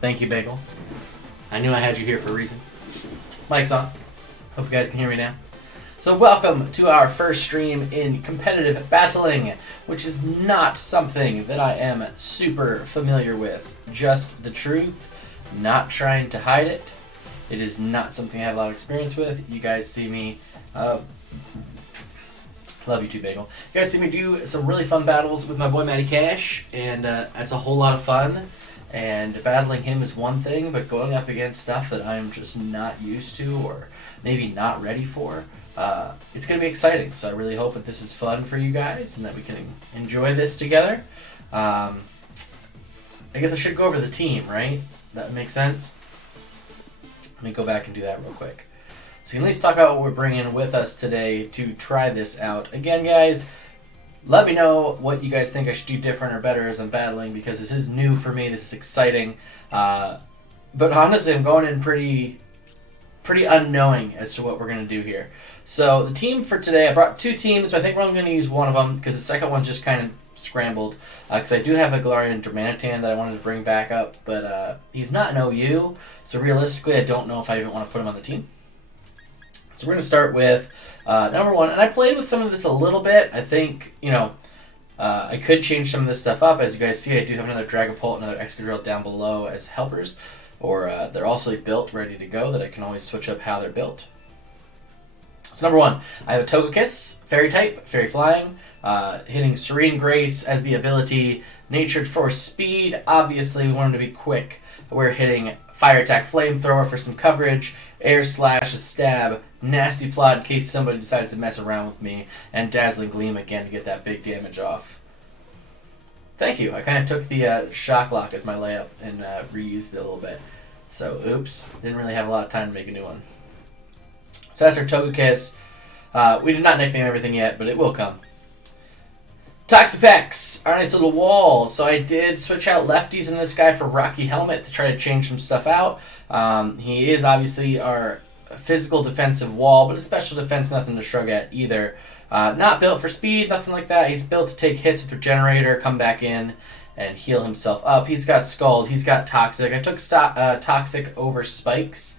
Thank you, Bagel. I knew I had you here for a reason. Mic's on. Hope you guys can hear me now. So welcome to our first stream in competitive battling, which is not something that I am super familiar with. Just the truth, not trying to hide it. It is not something I have a lot of experience with. You guys see me... love you too, Bagel. You guys see me do some really fun battles with my boy Matty Cash, and it's a whole lot of fun. And battling him is one thing, but going up against stuff that I'm just not used to or maybe not ready for, it's going to be exciting. So I really hope that this is fun for you guys and that we can enjoy this together. I guess I should go over the team, right? That makes sense? Let me go back and do that real quick. So you can at least talk about what we're bringing with us today to try this out. Again, guys, let me know what you guys think I should do different or better as I'm battling, because this is new for me. This is exciting. But honestly, I'm going in pretty unknowing as to what we're going to do here. So the team for today, I brought two teams, but I think we're only going to use one of them because the second one's just kind of scrambled. Because I do have a Galarian Darmanitan that I wanted to bring back up, but he's not an OU, so realistically I don't know if I even want to put him on the team. So we're going to start with number one, and I played with some of this a little bit. I think, I could change some of this stuff up. As you guys see, I do have another Dragapult, another Excadrill down below as helpers, or they're also built, ready to go, that I can always switch up how they're built. So number one, I have a Togekiss, Fairy type, Fairy Flying, hitting Serene Grace as the ability, Natured for speed. Obviously, we want him to be quick. We're hitting Fire Attack Flamethrower for some coverage, Air Slash, a stab, Nasty Plot in case somebody decides to mess around with me, and Dazzling Gleam again to get that big damage off. Thank you. I kind of took the Shock Lock as my layup and reused it a little bit. So, oops. Didn't really have a lot of time to make a new one. So that's our Togekiss. We did not nickname everything yet, but it will come. Toxapex, our nice little wall. So I did switch out lefties in this guy for Rocky Helmet to try to change some stuff out. He is obviously our physical defensive wall, but a special defense, nothing to shrug at either. Not built for speed, nothing like that. He's built to take hits with Regenerator, come back in, and heal himself up. He's got Scald, he's got Toxic. I took Toxic over Spikes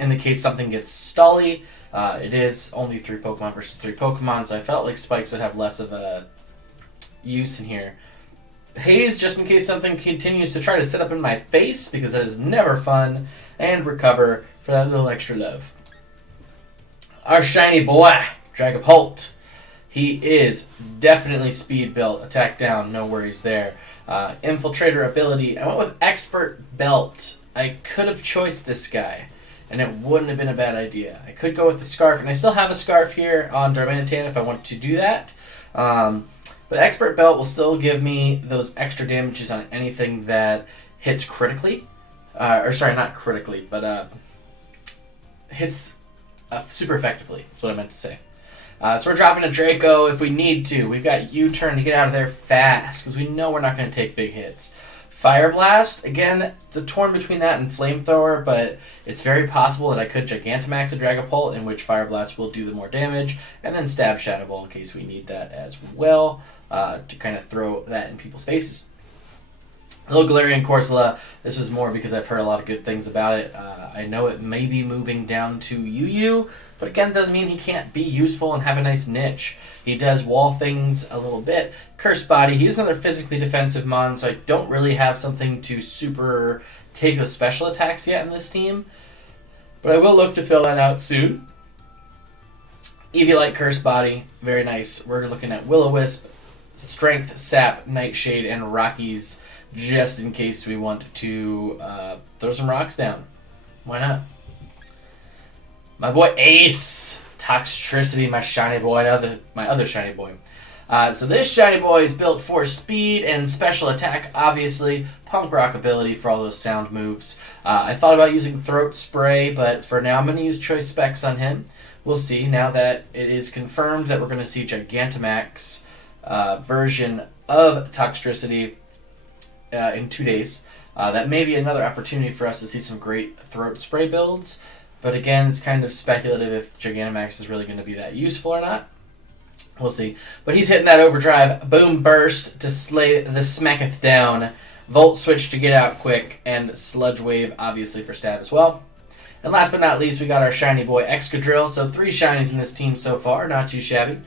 in the case something gets stally. It is only 3 Pokemon versus 3 Pokemon, so I felt like Spikes would have less of a use in here. Haze, just in case something continues to try to sit up in my face, because that is never fun. And Recover for that little extra love. Our shiny boy, Dragapult. He is definitely speed built. Attack down, no worries there. Infiltrator ability. I went with Expert Belt. I could have choiced this guy, and it wouldn't have been a bad idea. I could go with the Scarf, and I still have a Scarf here on Darmanitan if I wanted to do that. But Expert Belt will still give me those extra damages on anything that hits critically. Not critically, but hits super effectively. That's what I meant to say. So we're dropping a Draco if we need to. We've got U-turn to get out of there fast, because we know we're not going to take big hits. Fire Blast, again, the torn between that and Flamethrower, but it's very possible that I could Gigantamax a Dragapult, in which Fire Blast will do the more damage, and then stab Shadow Ball in case we need that as well, to kind of throw that in people's faces. Hello, Galarian Corsola. This is more because I've heard a lot of good things about it. I know it may be moving down to UU, but again, it doesn't mean he can't be useful and have a nice niche. He does wall things a little bit. Curse Body, he's another physically defensive mon, so I don't really have something to super take the special attacks yet in this team. But I will look to fill that out soon. Eviolite, Curse Body, very nice. We're looking at Will-O-Wisp, Strength, Sap, Nightshade, and Rockies, just in case we want to throw some rocks down. Why not? My boy Ace, Toxtricity, my shiny boy, my other shiny boy. So this shiny boy is built for speed and special attack, obviously. Punk Rock ability for all those sound moves. I thought about using Throat Spray, but for now I'm going to use Choice Specs on him. We'll see now that it is confirmed that we're going to see Gigantamax version of Toxtricity in 2 days. That may be another opportunity for us to see some great Throat Spray builds. But again, it's kind of speculative if Gigantamax is really going to be that useful or not. We'll see. But he's hitting that overdrive. Boom burst to slay the smacketh down. Volt Switch to get out quick, and Sludge Wave obviously for stab as well. And last but not least, we got our shiny boy Excadrill. So 3 shinies in this team so far, not too shabby.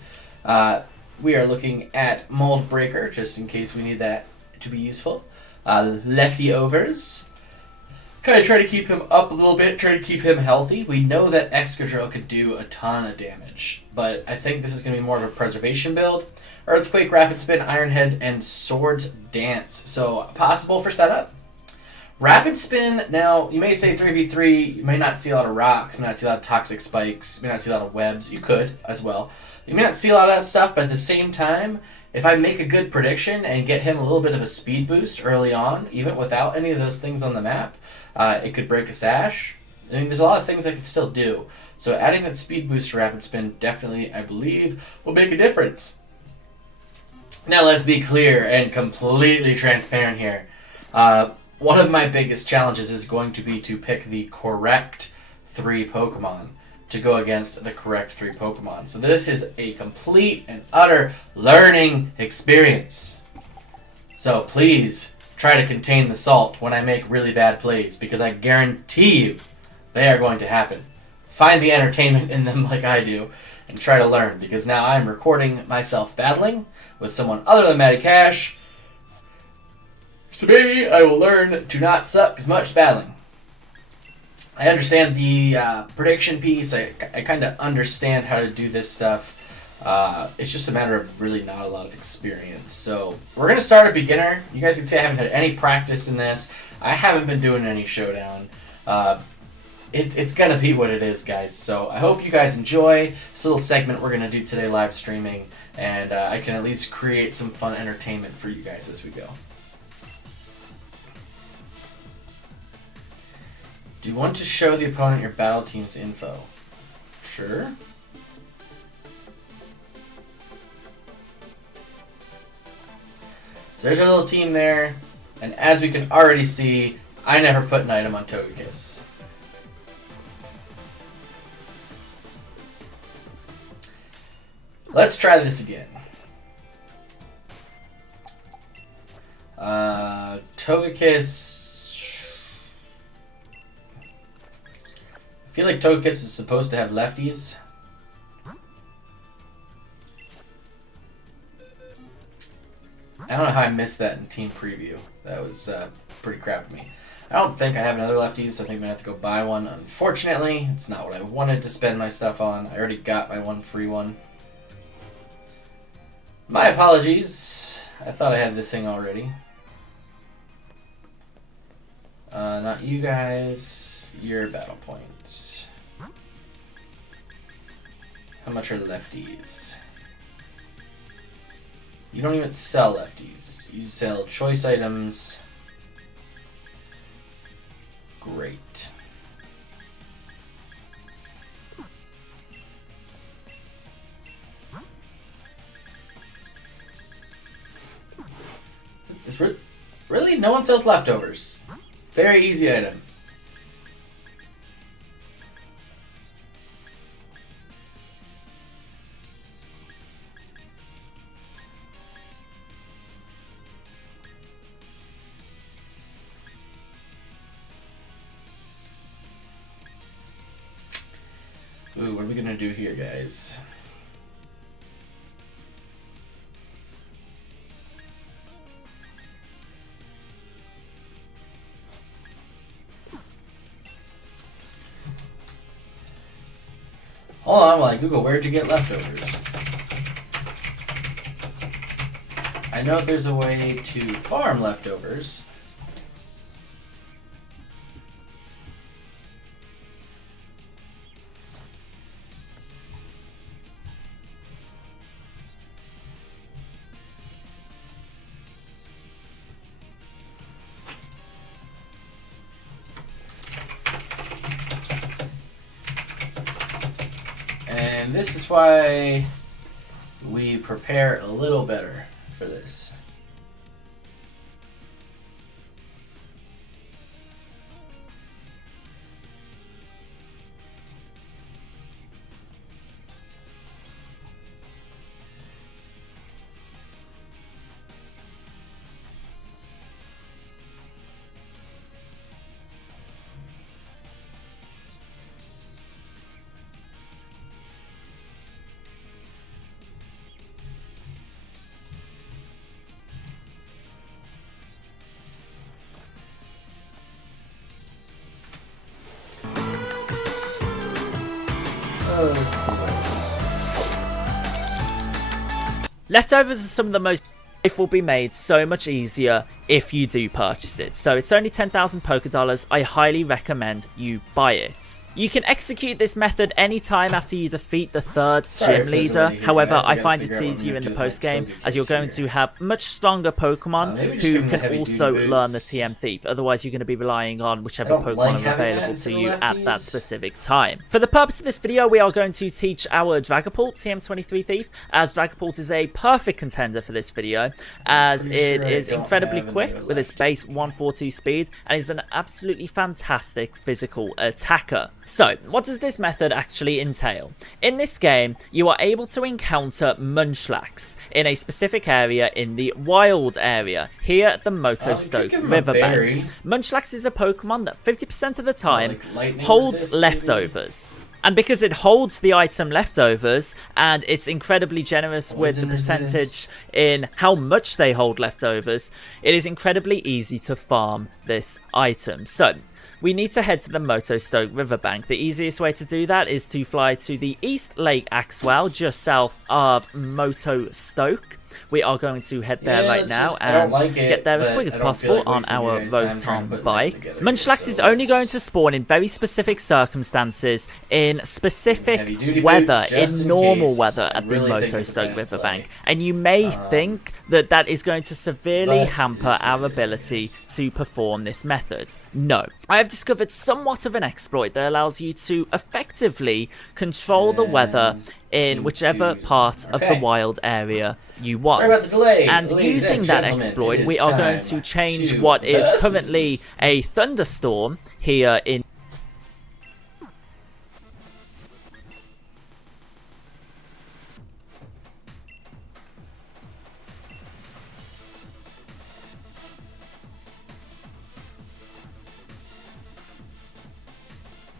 We are looking at Mold Breaker, just in case we need that to be useful. Lefty Overs. Kind of try to keep him up a little bit, try to keep him healthy. We know that Excadrill could do a ton of damage, but I think this is going to be more of a preservation build. Earthquake, Rapid Spin, Iron Head, and Swords Dance. So possible for setup. Rapid Spin, now you may say 3v3, you may not see a lot of rocks, you may not see a lot of toxic spikes, you may not see a lot of webs. You could as well. You may not see a lot of that stuff, but at the same time, if I make a good prediction and get him a little bit of a speed boost early on, even without any of those things on the map, it could break a sash. I mean, there's a lot of things I could still do. So adding that speed boost to Rapid Spin definitely, I believe, will make a difference. Now let's be clear and completely transparent here. One of my biggest challenges is going to be to pick the correct 3 Pokemon to go against the correct 3 Pokemon. So this is a complete and utter learning experience. So please try to contain the salt when I make really bad plays, because I guarantee you they are going to happen. Find the entertainment in them like I do and try to learn, because now I'm recording myself battling with someone other than Matty Cash. So maybe I will learn to not suck as much battling. I understand the prediction piece. I kind of understand how to do this stuff. It's just a matter of really not a lot of experience. So we're going to start a beginner. You guys can say I haven't had any practice in this. I haven't been doing any showdown. It's going to be what it is, guys. So I hope you guys enjoy this little segment we're going to do today live streaming. And I can at least create some fun entertainment for you guys as we go. Do you want to show the opponent your battle team's info? Sure. So there's our little team there, and as we can already see, I never put an item on Togekiss. Let's try this again. Togekiss. I feel like Togekiss is supposed to have lefties. I don't know how I missed that in team preview. That was pretty crap of me. I don't think I have another lefties, so I think I'm going to have to go buy one. Unfortunately, it's not what I wanted to spend my stuff on. I already got my one free one. My apologies. I thought I had this thing already. Not you guys. Your battle points. How much are lefties? You don't even sell lefties. You sell choice items. Great. This really? No one sells leftovers. Very easy item. Ooh, what are we gonna do here, guys? Hold on while I Google where'd you get leftovers. I know there's a way to farm leftovers. And this is why we prepare a little better for this. Oh, this is so bad. Leftovers are some of the most... Life will be made so much easier if you do purchase it. So it's only 10,000 Poké Dollars. I highly recommend you buy it. You can execute this method anytime after you defeat the third gym leader. However, I find it's easier in the post game as you're going to have much stronger Pokemon who can also learn the TM Thief. Otherwise, you're going to be relying on whichever Pokemon are available to you at that specific time. For the purpose of this video, we are going to teach our Dragapult TM23 Thief, as Dragapult is a perfect contender for this video, as it is incredibly quick with its base 142 speed and is an absolutely fantastic physical attacker. So, what does this method actually entail? In this game, you are able to encounter Munchlax in a specific area in the wild area, here at the Motostoke Riverbank. Munchlax is a Pokemon that 50% of the time holds leftovers. And because it holds the item leftovers, and it's incredibly generous with the percentage in how much they hold leftovers, it is incredibly easy to farm this item. So, we need to head to the Motostoke Riverbank. The easiest way to do that is to fly to the East Lake Axwell, just south of Motostoke. We are going to head there right now and get there as quick as possible on our Rotom bike. Munchlax is only going to spawn in very specific circumstances, in specific weather, in normal weather at the Motostoke Riverbank. And you may think that that is going to severely hamper our ability to perform this method. No. I have discovered somewhat of an exploit that allows you to effectively control the weather in whichever part of the wild area you want. Sorry about the delay. And using that exploit, we are going to change what is currently a thunderstorm here in...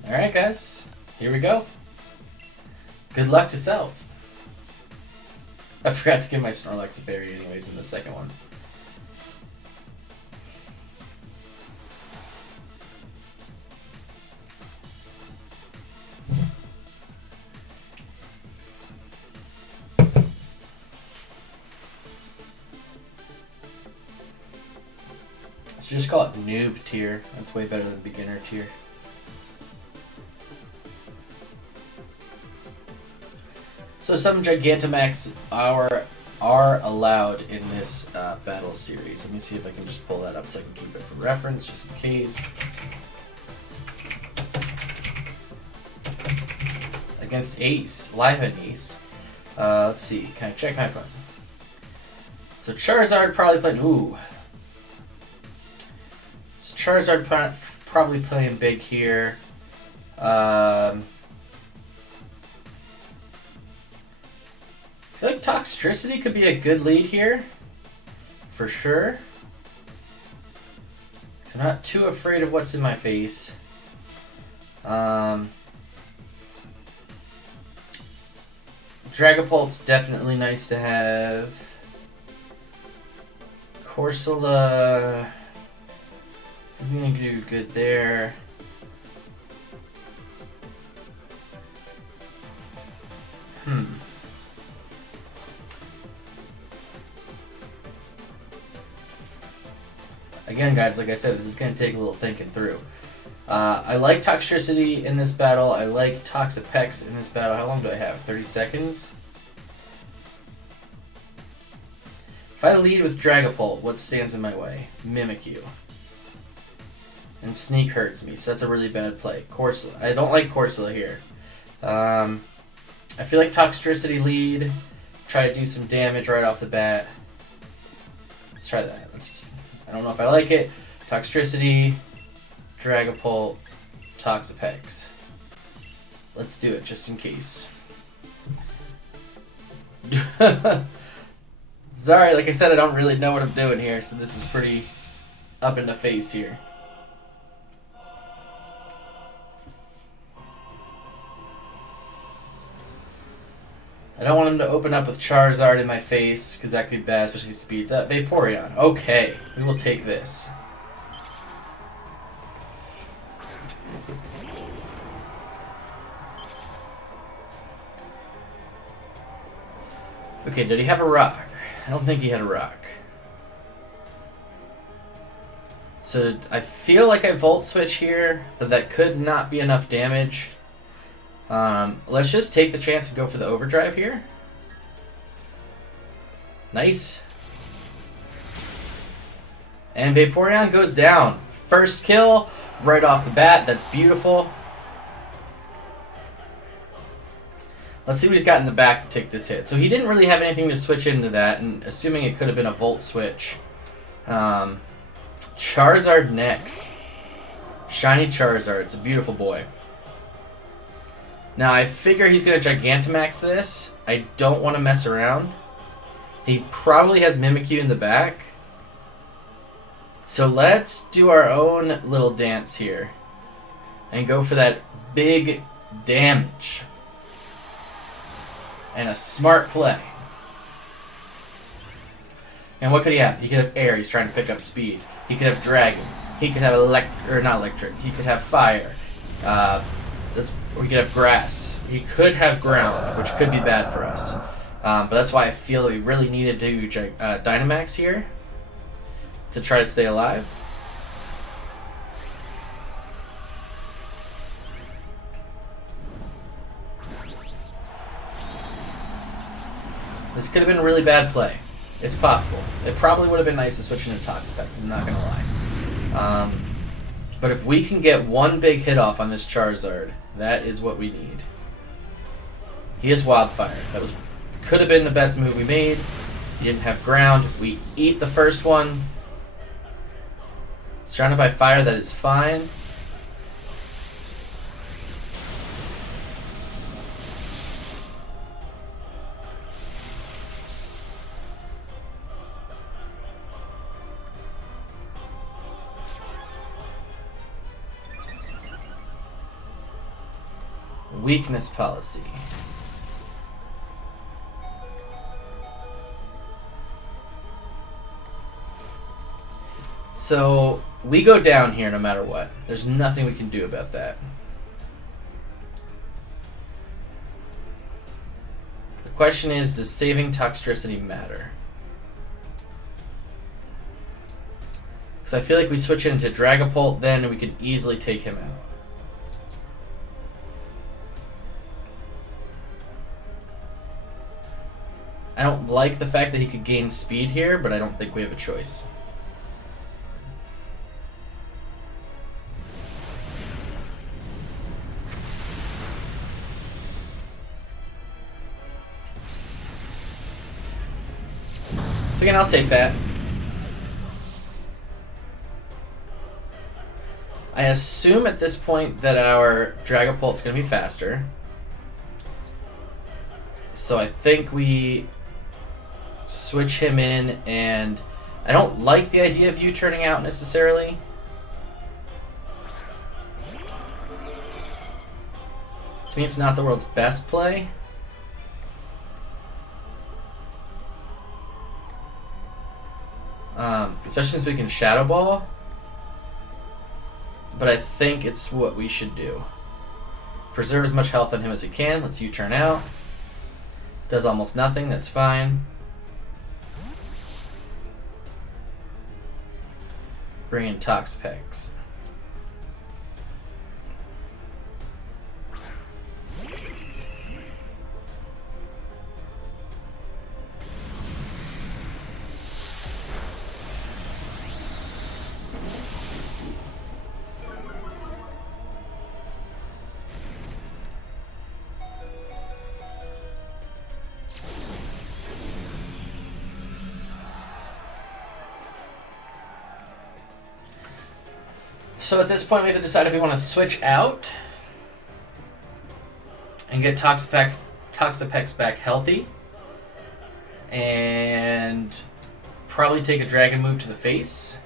Alright guys, here we go. Good luck to self. I forgot to give my Snorlax a berry anyways in the second one. Let's just call it noob tier. That's way better than beginner tier. So some Gigantamax are allowed in this battle series. Let me see if I can just pull that up so I can keep it for reference, just in case. Against Ace, live and Ace. Let's see, can I check my button? So Charizard probably playing, ooh. So Charizard probably playing big here. I feel like Toxtricity could be a good lead here, for sure. I'm not too afraid of what's in my face. Dragapult's definitely nice to have. Corsola, I think I can do good there. Again, guys, like I said, this is going to take a little thinking through. I like Toxtricity in this battle. I like Toxapex in this battle. How long do I have? 30 seconds? If I lead with Dragapult, what stands in my way? Mimikyu. And Sneak hurts me, so that's a really bad play. Corsola. I don't like Corsola here. I feel like Toxtricity lead. Try to do some damage right off the bat. Let's try that. I don't know if I like it. Toxtricity, Dragapult, Toxapex. Let's do it just in case. Sorry, like I said, I don't really know what I'm doing here, so this is pretty up in the face here. I don't want him to open up with Charizard in my face, because that could be bad, especially if he speeds up. Vaporeon. Okay, we will take this. Okay, did he have a rock? I don't think he had a rock. So I feel like I Volt Switch here, but that could not be enough damage. Let's just take the chance and go for the overdrive here. Nice. And Vaporeon goes down. First kill right off the bat. That's beautiful. Let's see what he's got in the back to take this hit. So he didn't really have anything to switch into that, and assuming it could have been a Volt Switch. Charizard next. Shiny Charizard. It's a beautiful boy. Now, I figure he's going to Gigantamax this. I don't want to mess around. He probably has Mimikyu in the back. So let's do our own little dance here. And go for that big damage. And a smart play. And what could he have? He could have air. He's trying to pick up speed. He could have dragon. He could have not electric. He could have fire. Or he could have grass. He could have ground, which could be bad for us. But that's why I feel that we really needed to do Dynamax here to try to stay alive. This could have been a really bad play. It's possible. It probably would have been nice to switch into Toxapex, I'm not going to lie. But if we can get one big hit off on this Charizard, that is what we need. He has Wildfire. That could have been the best move we made. He didn't have ground. We eat the first one. Surrounded by fire, that is fine. Weakness policy. So we go down here no matter what. There's nothing we can do about that. The question is, does saving Toxtricity matter? Because I feel like we switch it into Dragapult then and we can easily take him out. I don't like the fact that he could gain speed here, but I don't think we have a choice. So again, I'll take that. I assume at this point that our Dragapult's going to be faster. So I think we switch him in, and I don't like the idea of you turning out necessarily. To me, it's not the world's best play. Especially since we can Shadow Ball. But I think it's what we should do. Preserve as much health on him as we can. Let's U-turn out. Does almost nothing, that's fine. Bring in Toxapex. So at this point, we have to decide if we want to switch out and get Toxapex back healthy, and probably take a dragon move to the face,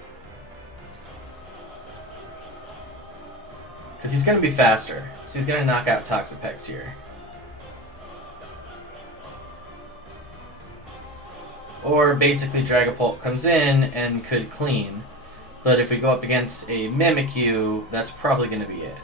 because he's going to be faster. So he's going to knock out Toxapex here. Or basically Dragapult comes in and could clean. But if we go up against a Mimikyu, that's probably going to be it.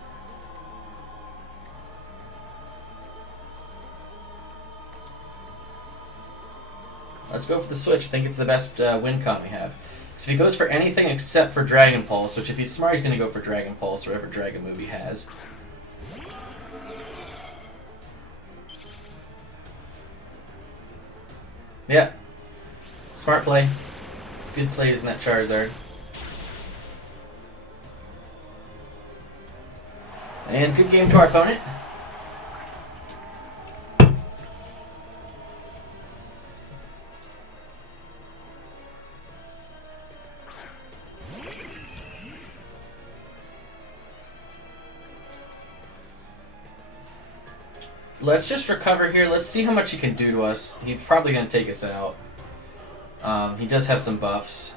Let's go for the switch. I think it's the best win con we have. So if he goes for anything except for Dragon Pulse, which if he's smart, he's going to go for Dragon Pulse or whatever Dragon move he has. Yeah. Smart play. Good plays in that Charizard. And good game to our opponent. Let's just recover here. Let's see how much he can do to us. He's probably going to take us out. He does have some buffs.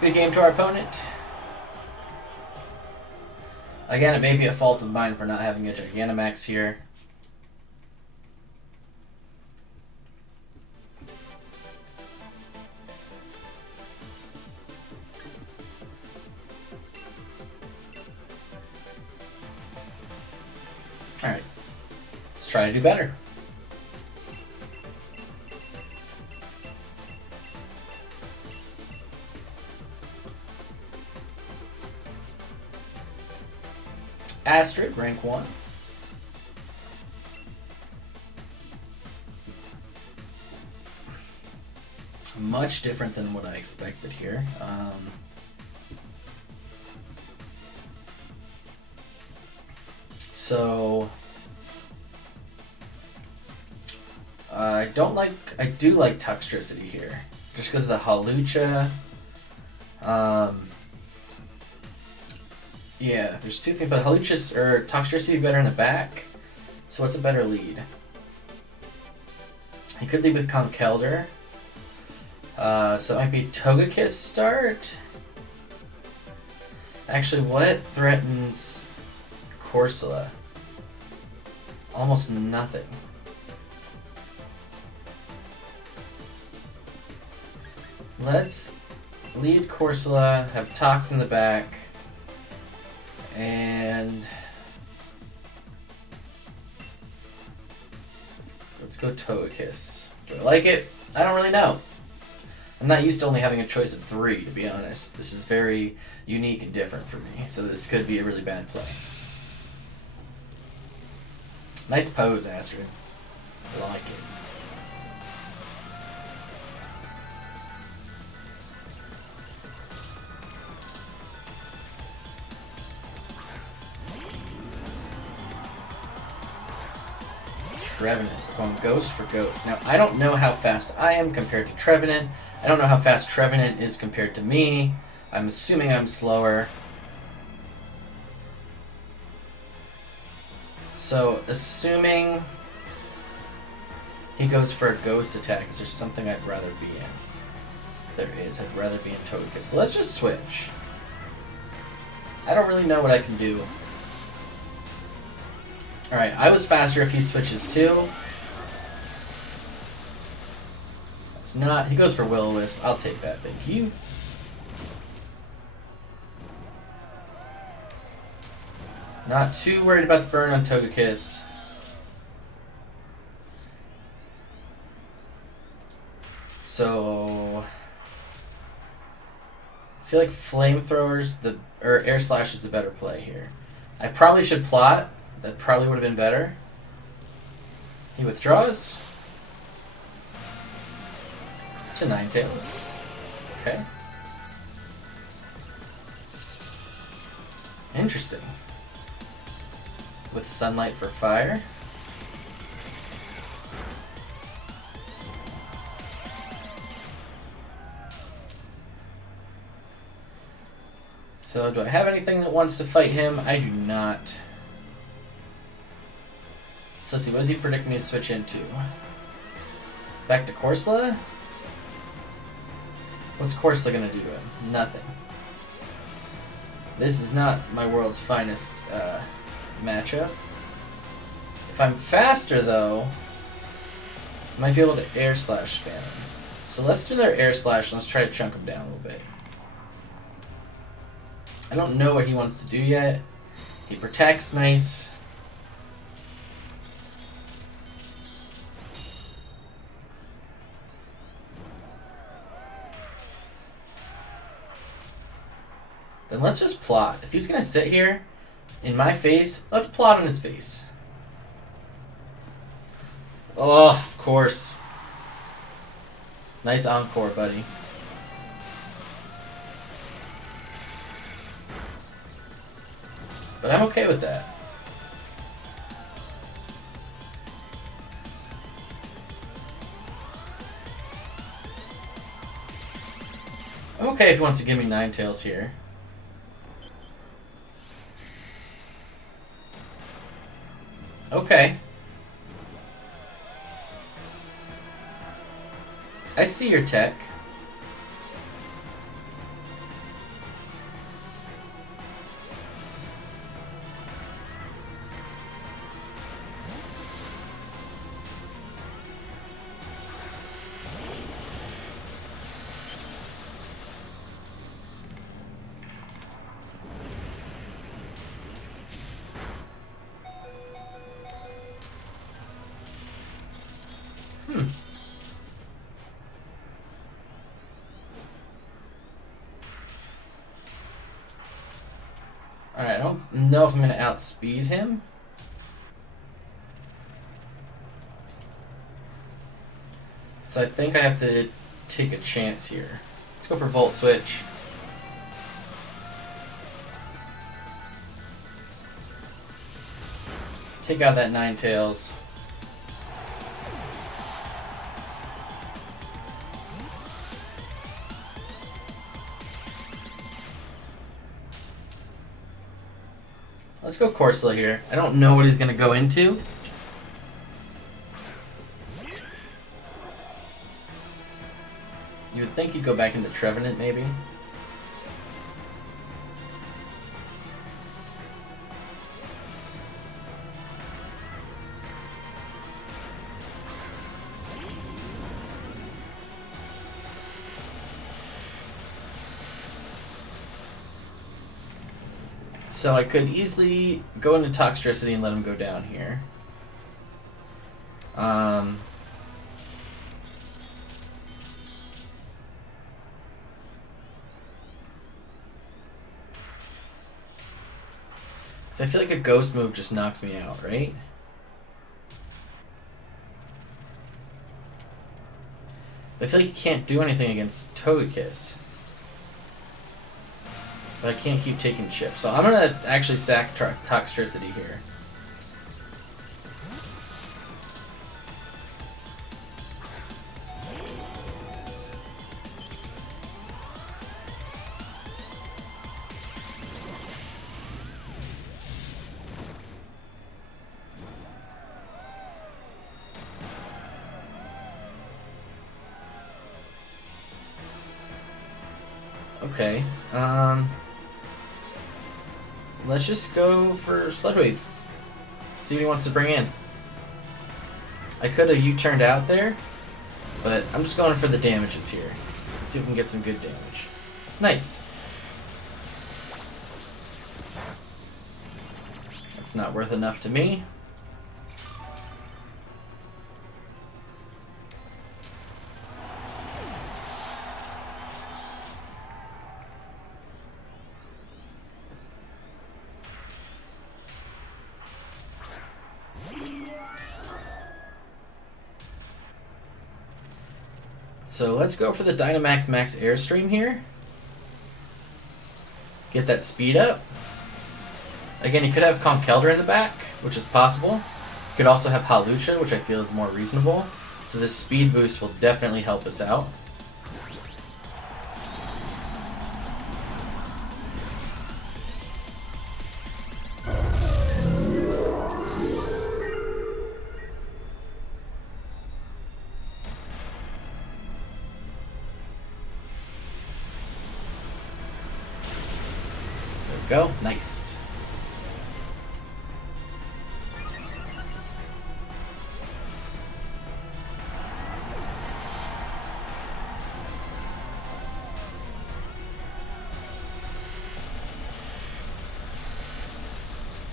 Good game to our opponent. Again, it may be a fault of mine for not having a Gigantamax here. Alright. Let's try to do better. Astrid, rank 1. Much different than what I expected here. So I do like Toxtricity here, just because of the Hawlucha. Yeah, there's two things, but Hawlucha's or Toxtricity better in the back. So what's a better lead? He could lead with Conkeldurr. So it might be Togekiss start. Actually, what threatens Corsola? Almost nothing. Let's lead Corsola, have Tox in the back, and let's go Togekiss. Do I like it? I don't really know. I'm not used to only having a choice of 3, to be honest. This is very unique and different for me, so this could be a really bad play. Nice pose, Astrid. I like it. Trevenant, going Ghost for Ghost. Now, I don't know how fast I am compared to Trevenant. I don't know how fast Trevenant is compared to me. I'm assuming I'm slower. So, assuming he goes for a Ghost attack, is there something I'd rather be in? There is. I'd rather be in Togekiss. So let's just switch. I don't really know what I can do. Alright, I was faster if he switches too. It's not. He goes for Will-O-Wisp. I'll take that, thank you. Not too worried about the burn on Togekiss. So I feel like Flamethrowers or Air Slash is the better play here. I probably should plot. That probably would have been better. He withdraws to Ninetales. Okay. Interesting. With Sunlight for fire. So, do I have anything that wants to fight him? I do not. So let's see, what does he predict me to switch into? Back to Corsola? What's Corsola gonna do to him? Nothing. This is not my world's finest matchup. If I'm faster though, I might be able to Air Slash spam him. So let's do their Air Slash and let's try to chunk him down a little bit. I don't know what he wants to do yet. He protects, nice. Then let's just plot. If he's gonna sit here in my face, let's plot on his face. Oh, of course. Nice encore, buddy. But I'm okay with that. I'm okay if he wants to give me Ninetales here. Okay. I see your tech. Alright, I don't know if I'm going to outspeed him. So I think I have to take a chance here. Let's go for Volt Switch. Take out that Ninetales. Let's go Corsola here. I don't know what he's going to go into. You would think he'd go back into Trevenant, maybe. So I could easily go into Toxtricity and let him go down here. So I feel like a Ghost move just knocks me out, right? I feel like he can't do anything against Togekiss. But I can't keep taking chips. So I'm going to actually sack Toxtricity here. Okay. Let's just go for Sludge Wave. See what he wants to bring in. I could have U-turned out there, but I'm just going for the damages here. Let's see if we can get some good damage. Nice. That's not worth enough to me. So let's go for the Dynamax Max Airstream here. Get that speed up. Again, you could have Conkeldurr in the back, which is possible. You could also have Hawlucha, which I feel is more reasonable. So this speed boost will definitely help us out. Go. Nice.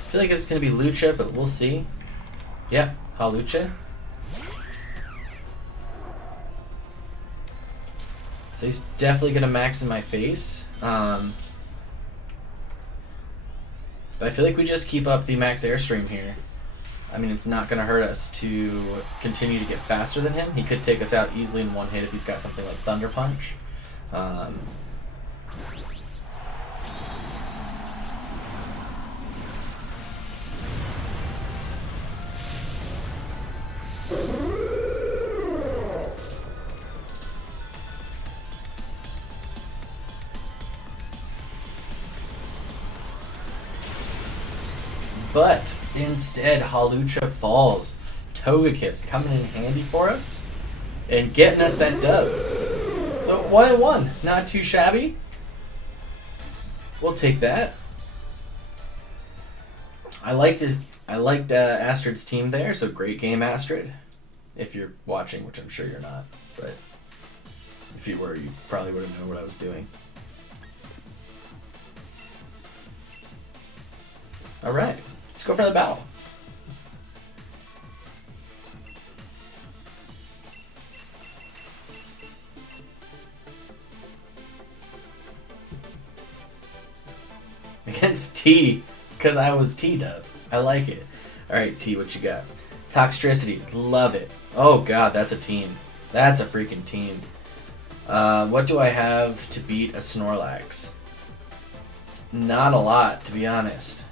feel like it's going to be Lucha, but we'll see. Yep, Hawlucha. So he's definitely going to max in my face. But I feel like we just keep up the max airstream here. I mean, it's not going to hurt us to continue to get faster than him. He could take us out easily in one hit if he's got something like Thunder Punch. But instead, Hawlucha falls. Togekiss coming in handy for us and getting us that dub. So 1-1, not too shabby. We'll take that. I liked Astrid's team there, so great game, Astrid. If you're watching, which I'm sure you're not, but if you were, you probably would have known what I was doing. All right. Let's go for the battle. Against T, because I was T-Dub. I like it. Alright, T, what you got? Toxtricity, love it. Oh god, that's a team. That's a freaking team. What do I have to beat a Snorlax? Not a lot, to be honest.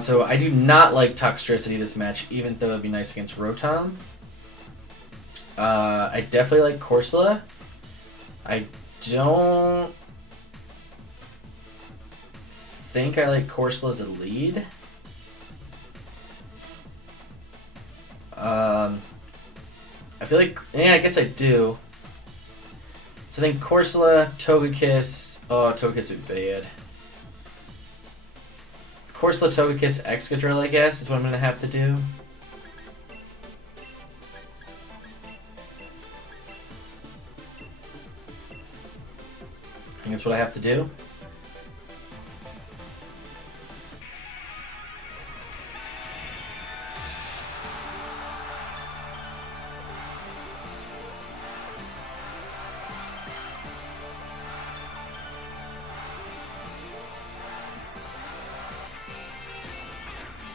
So I do not like Toxtricity this match, even though it'd be nice against Rotom. I definitely like Corsola. I don't think I like Corsola as a lead. I feel like, yeah, I guess I do. So I think Corsola, Togekiss. Oh, Togekiss would be bad. Corsola, Togekiss, Excadrill, I guess, is what I'm going to have to do. I think that's what I have to do.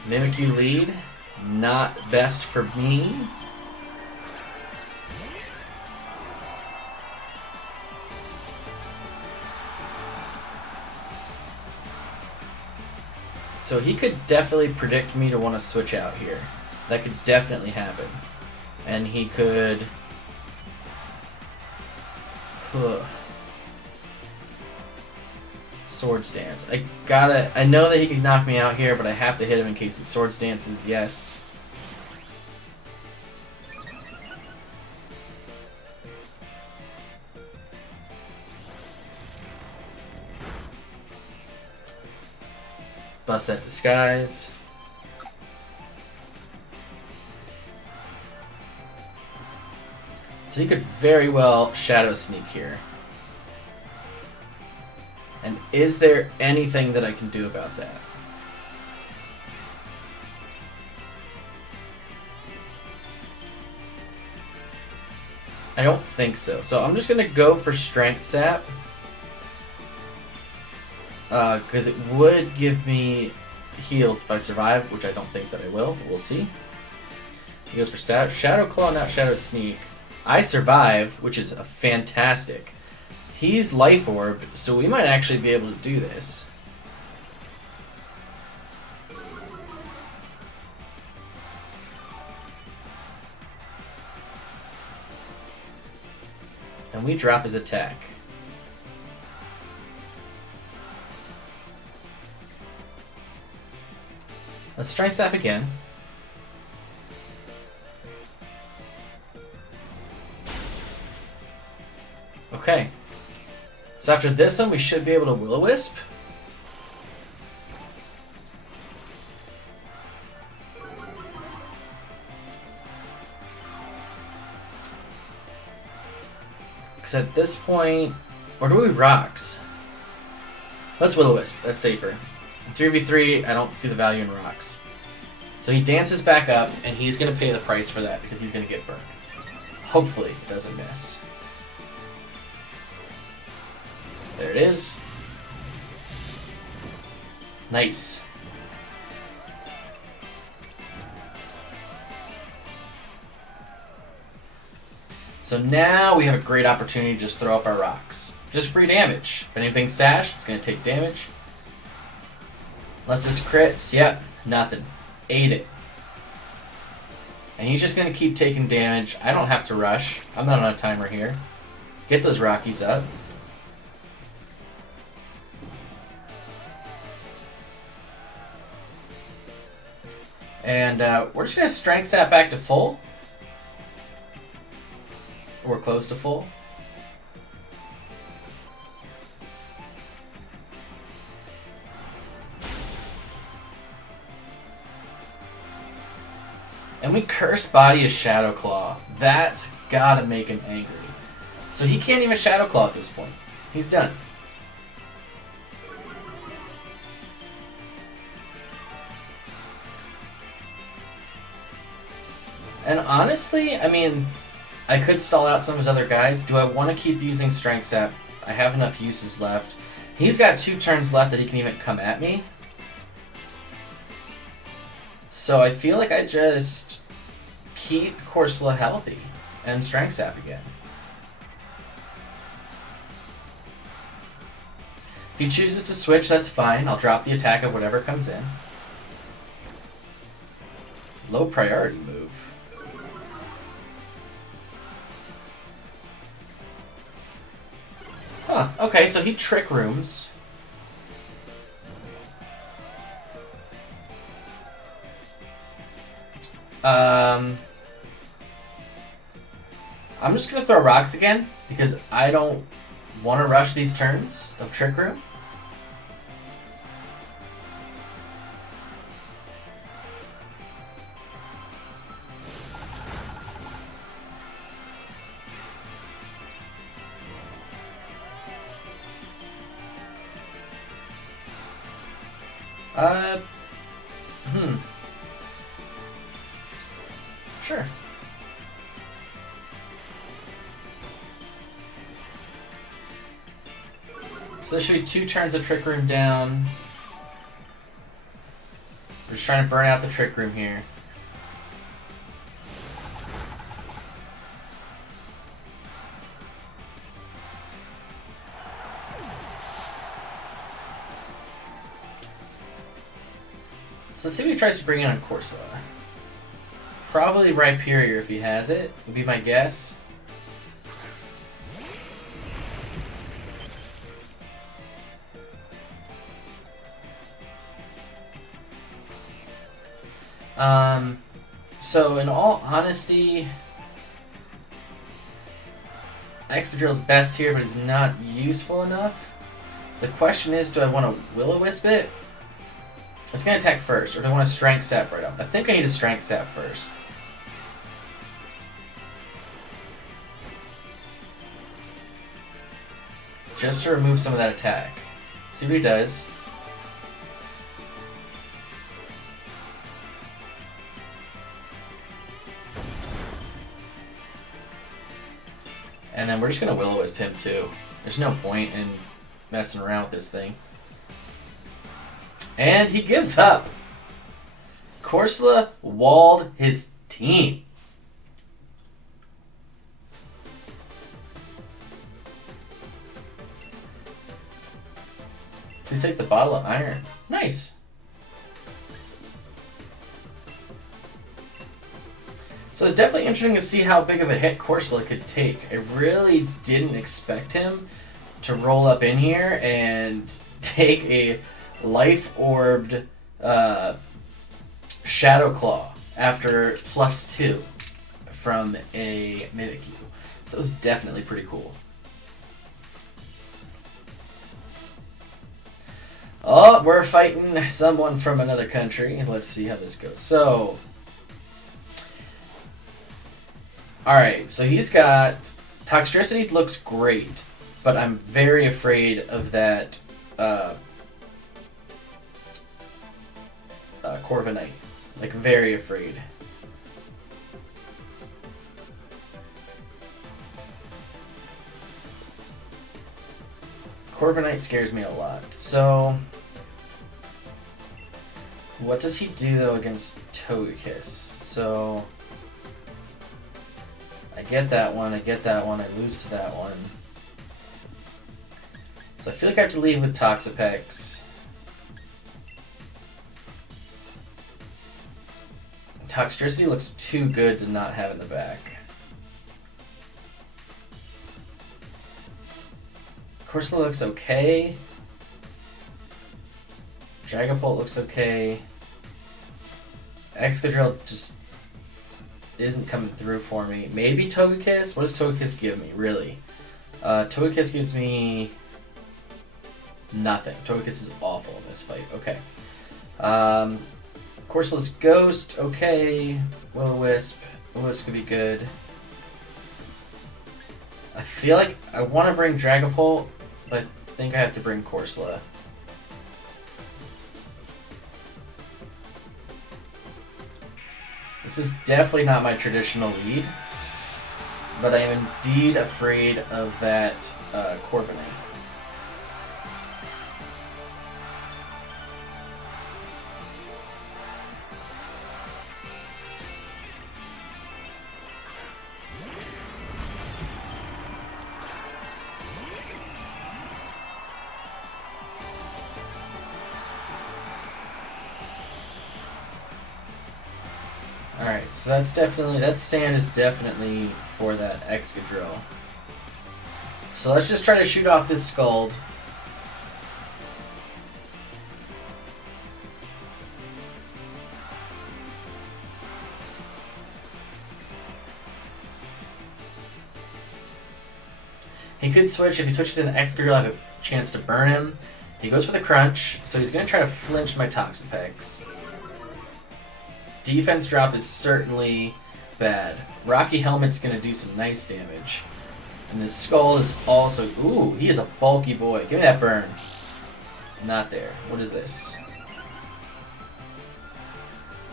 Mimikyu lead, not best for me. So he could definitely predict me to want to switch out here. That could definitely happen. And he could... Swords Dance. I know that he can knock me out here, but I have to hit him in case he Swords Dances, yes. Bust that disguise. So he could very well Shadow Sneak here. And is there anything that I can do about that? I don't think so. So I'm just going to go for Strength Sap. Because it would give me heals if I survive, which I don't think that I will, but we'll see. He goes for Shadow Claw, not Shadow Sneak. I survive, which is a fantastic. He's Life Orb, so we might actually be able to do this. And we drop his attack. Let's Strength Sap again. Okay. So after this one, we should be able to Will-O-Wisp. Because at this point, Or do we rocks? Let's Will-O-Wisp. That's safer. 3v3, I don't see the value in rocks. So he dances back up, and he's going to pay the price for that because he's going to get burned. Hopefully it doesn't miss. There it is. Nice. So now we have a great opportunity to just throw up our rocks. Just free damage. If anything's sash, it's going to take damage. Unless this crits, yep, nothing. Ate it. And he's just going to keep taking damage. I don't have to rush. I'm not on a timer here. Get those Rockies up. And we're just going to strength sap back to full. We're close to full. And we curse body of Shadow Claw. That's gotta make him angry. So he can't even Shadow Claw at this point. He's done. And honestly, I mean, I could stall out some of his other guys. Do I want to keep using Strength Sap? I have enough uses left. He's got 2 turns left that he can even come at me. So I feel like I just keep Corsola healthy and Strength Sap again. If he chooses to switch, that's fine. I'll drop the attack of whatever comes in. Low priority move. Huh, okay, so he Trick Rooms. I'm just going to throw rocks again, because I don't want to rush these turns of Trick Room. Sure. So there should be 2 turns of Trick Room down. We're just trying to burn out the Trick Room here. So let's see what he tries to bring in on Corsola. Probably Rhyperior if he has it, would be my guess. So in all honesty, Excadrill's best here, but it's not useful enough. The question is, do I want to Will-O-Wisp it? It's going to attack first, or do I want to Strength Sap right up? I think I need to Strength Sap first. Just to remove some of that attack. Let's see what he does. And then we're just going to Will-O-Wisp him too. There's no point in messing around with this thing. And he gives up. Corsola walled his team. Please take the bottle of iron. Nice. So it's definitely interesting to see how big of a hit Corsola could take. I really didn't expect him to roll up in here and take a life-orbed Shadow Claw after +2 from a Mimikyu. So it was definitely pretty cool. Oh, we're fighting someone from another country. Let's see how this goes. So, alright, so he's got... Toxtricity looks great. but I'm very afraid of that Corviknight. Like, very afraid. Corviknight scares me a lot. So, what does he do, though, against Togekiss? So, I get that one, I lose to that one. So I feel like I have to leave with Toxapex. Toxtricity looks too good to not have in the back. Corsola looks okay. Dragapult looks okay. Excadrill just isn't coming through for me. Maybe Togekiss? What does Togekiss give me, really? Togekiss gives me nothing. Togekiss is awful in this fight. Okay. Corsola's Ghost, okay. Will-O-Wisp. Will-O-Wisp could be good. I feel like I want to bring Dragapult, but I think I have to bring Corsola. This is definitely not my traditional lead, but I am indeed afraid of that Corviknight. Alright, so that's definitely, that sand is definitely for that Excadrill. So let's just try to shoot off this Scald. He could switch. If he switches into Excadrill, I have a chance to burn him. He goes for the Crunch, so he's going to try to flinch my Toxapex. Defense drop is certainly bad. Rocky Helmet's going to do some nice damage. And this Skull is also... Ooh, he is a bulky boy. Give me that burn. Not there. What is this?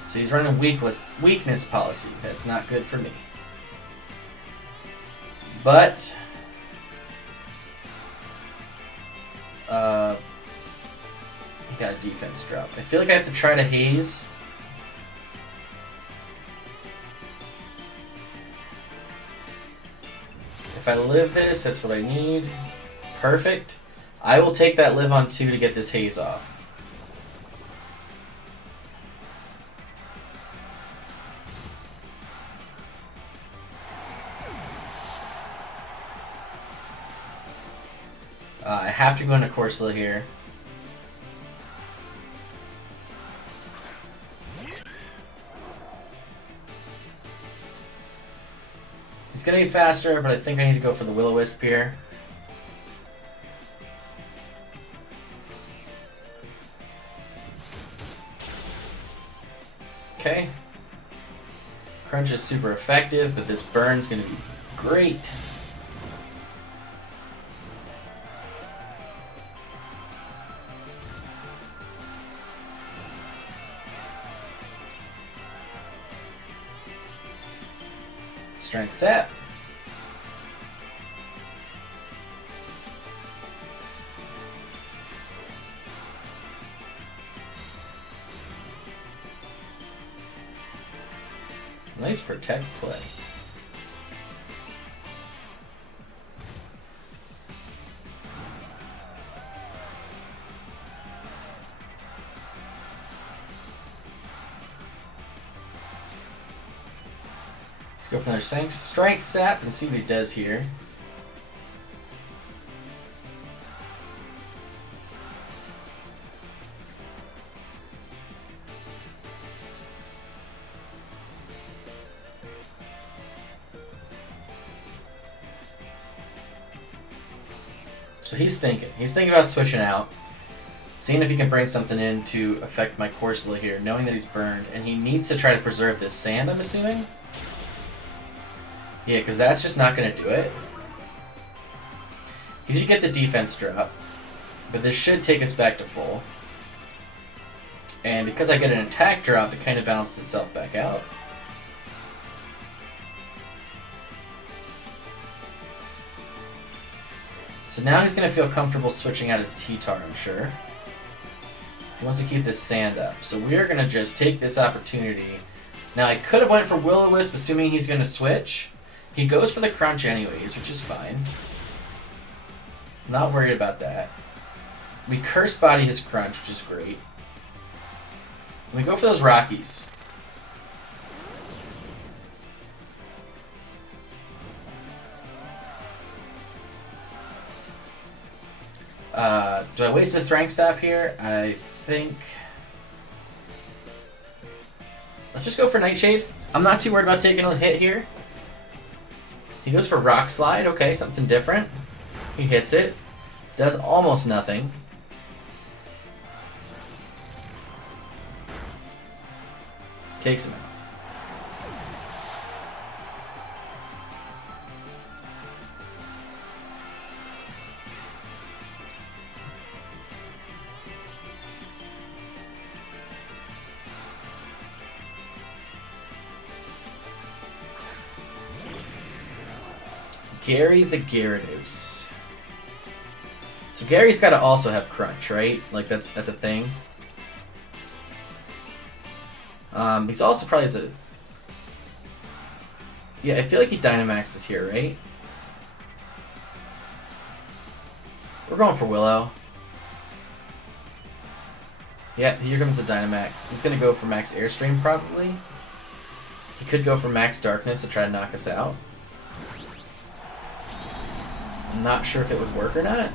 So he's running weakness policy. That's not good for me. But... he got a defense drop. I feel like I have to try to haze. If I live this, that's what I need. Perfect. I will take that live on 2 to get this haze off. I have to go into Corsola here. It's going to be faster, but I think I need to go for the Will-O-Wisp here. Okay. Crunch is super effective, but this burn's going to be great. Strength Sap. Nice protect play. Let's go for another Strength Sap and see what he does here. So he's thinking. He's thinking about switching out. Seeing if he can bring something in to affect my Corsola here, knowing that he's burned. And he needs to try to preserve this sand, I'm assuming? Yeah, because that's just not going to do it. He did get the defense drop, but this should take us back to full. And because I get an attack drop, it kind of balances itself back out. So now he's going to feel comfortable switching out his T-Tar, I'm sure. So he wants to keep this sand up. So we're going to just take this opportunity. Now I could have went for Will-O-Wisp, assuming he's going to switch. He goes for the crunch anyways, which is fine. Not worried about that. We curse body his crunch, which is great. And we go for those Rockies. Do I waste a Thrank Sap here? I think... Let's just go for Nightshade. I'm not too worried about taking a hit here. He goes for Rock Slide. Okay, something different. He hits it. Does almost nothing. Takes him out. Gary the Gyarados. So Gary's got to also have Crunch, right? Like that's a thing. He's also probably a... Yeah, I feel like he Dynamaxes here, right? We're going for Willow. Yeah, here comes the Dynamax. He's going to go for Max Airstream, probably. He could go for Max Darkness to try to knock us out. I'm not sure if it would work or not.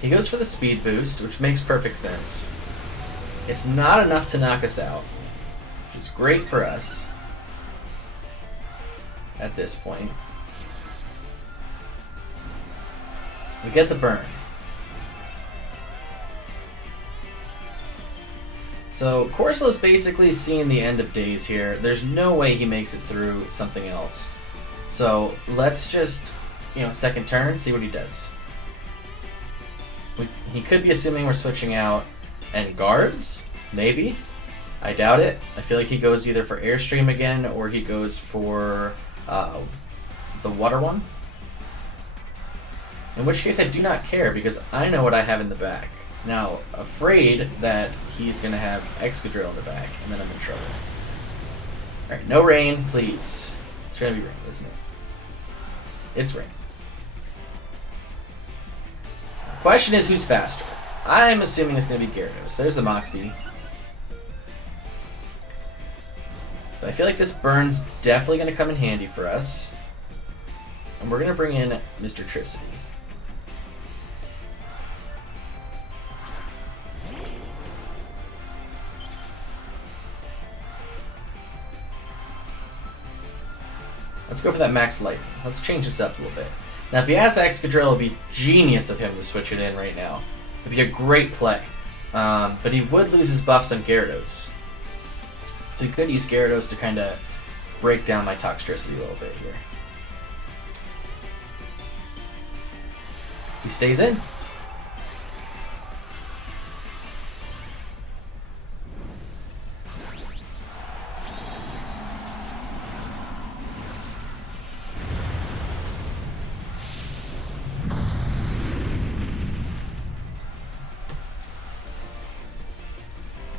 He goes for the speed boost, which makes perfect sense. It's not enough to knock us out, which is great for us at this point. We get the burn. So Corsola's basically seeing the end of days here. There's no way he makes it through something else. So let's just, second turn, see what he does. He could be assuming we're switching out and guards, maybe. I doubt it. I feel like he goes either for Airstream again or he goes for the water one. In which case I do not care because I know what I have in the back. Now, afraid that he's going to have Excadrill in the back, and then I'm in trouble. Alright, no rain, please. It's going to be rain, isn't it? It's rain. The question is, who's faster? I'm assuming it's going to be Gyarados. There's the Moxie. But I feel like this burn's definitely going to come in handy for us. And we're going to bring in Mr. Tricity. Let's go for that Max Lightning. Let's change this up a little bit. Now, if he has Excadrill, it would be genius of him to switch it in right now. It would be a great play. But he would lose his buffs on Gyarados. So he could use Gyarados to kind of break down my Toxtricity a little bit here. He stays in.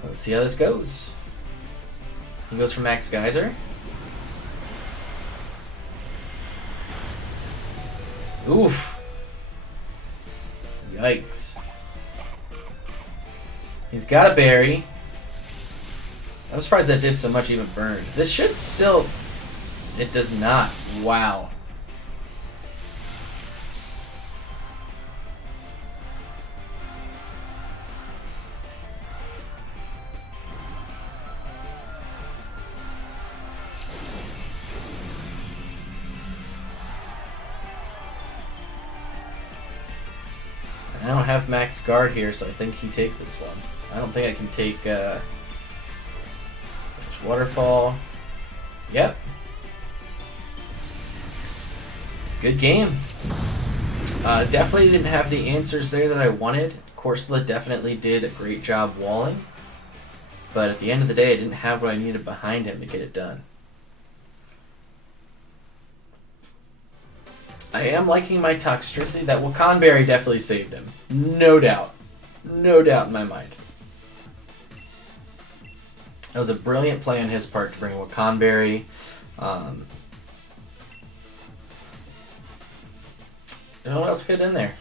Let's see how this goes. He goes for Max Geyser. Oof. Yikes. He's got a berry. I'm surprised that did so much even burn. This should still... It does not. Wow. I don't have max guard here, so I think he takes this one. I don't think I can take waterfall. Yep. Good game. Definitely didn't have the answers there that I wanted. Corsola definitely did a great job walling. But at the end of the day, I didn't have what I needed behind him to get it done. I am liking my Toxtricity. That Wakan Berry definitely saved him. No doubt. No doubt in my mind. That was a brilliant play on his part to bring Wakan Berry. I don't know what else could in there.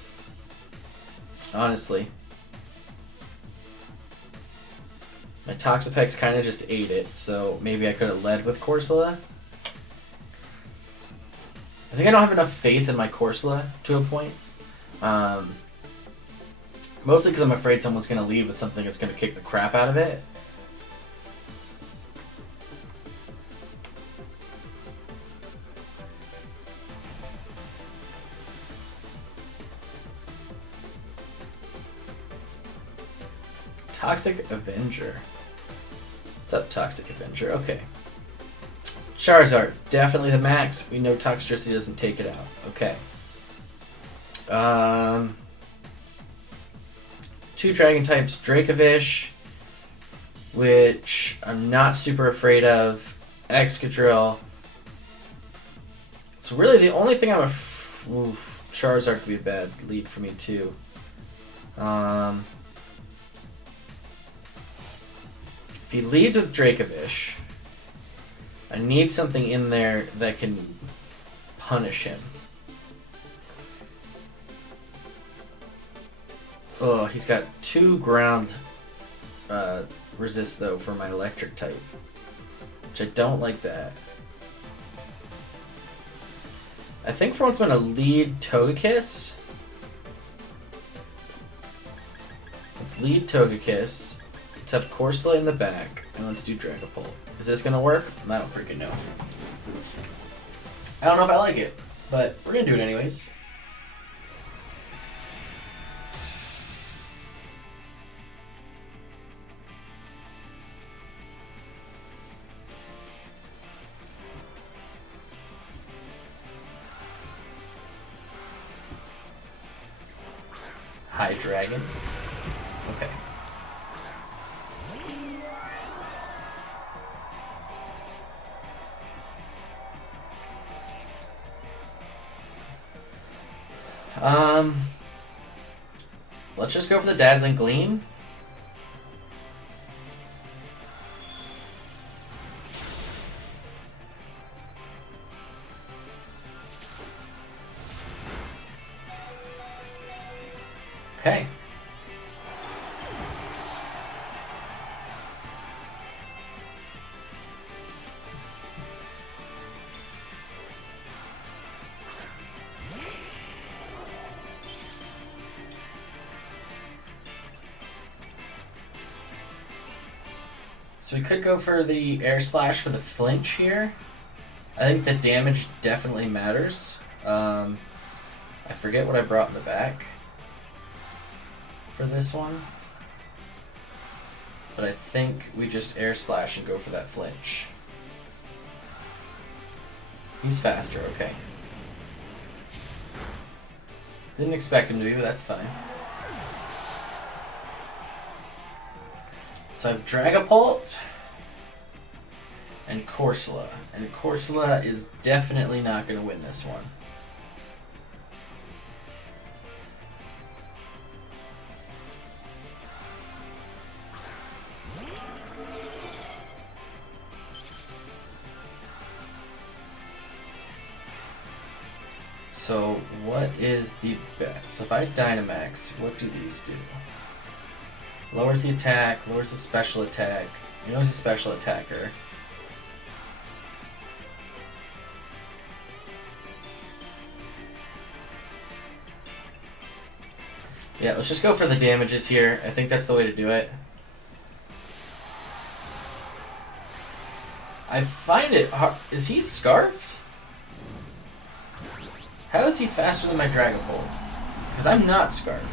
Honestly. My Toxapex kind of just ate it, so maybe I could have led with Corsola. I think I don't have enough faith in my Corsola to a point. Mostly because I'm afraid someone's going to lead with something that's going to kick the crap out of it. Toxic Avenger. What's up, Toxic Avenger? Okay. Charizard, definitely the max. We know Toxtricity doesn't take it out. Okay. 2 dragon types, Dracovish, which I'm not super afraid of. Excadrill. So really the only thing Charizard could be a bad lead for me too. If he leads with Dracovish, I need something in there that can punish him. Oh, he's got 2 ground resist though for my electric type, which I don't like that. I think for once I'm going to lead Togekiss. Let's lead Togekiss. Let's have Corsola in the back, and let's do Dragapult. Is this gonna work? I don't freaking know. I don't know if I like it, but we're gonna do it anyways. High Dragon. Okay. Let's just go for the Dazzling Gleam. Okay. So we could go for the Air Slash for the flinch here. I think the damage definitely matters. I forget what I brought in the back for this one. But I think we just Air Slash and go for that flinch. He's faster, okay. Didn't expect him to be, but that's fine. So I have Dragapult and Corsola. And Corsola is definitely not going to win this one. So what is the bet? So if I Dynamax, what do these do? Lowers the attack, lowers the special attack. You know he's a special attacker. Yeah, let's just go for the damages here. I think that's the way to do it. I find it hard. Is he Scarfed? How is he faster than my Dragapult? Because I'm not Scarfed.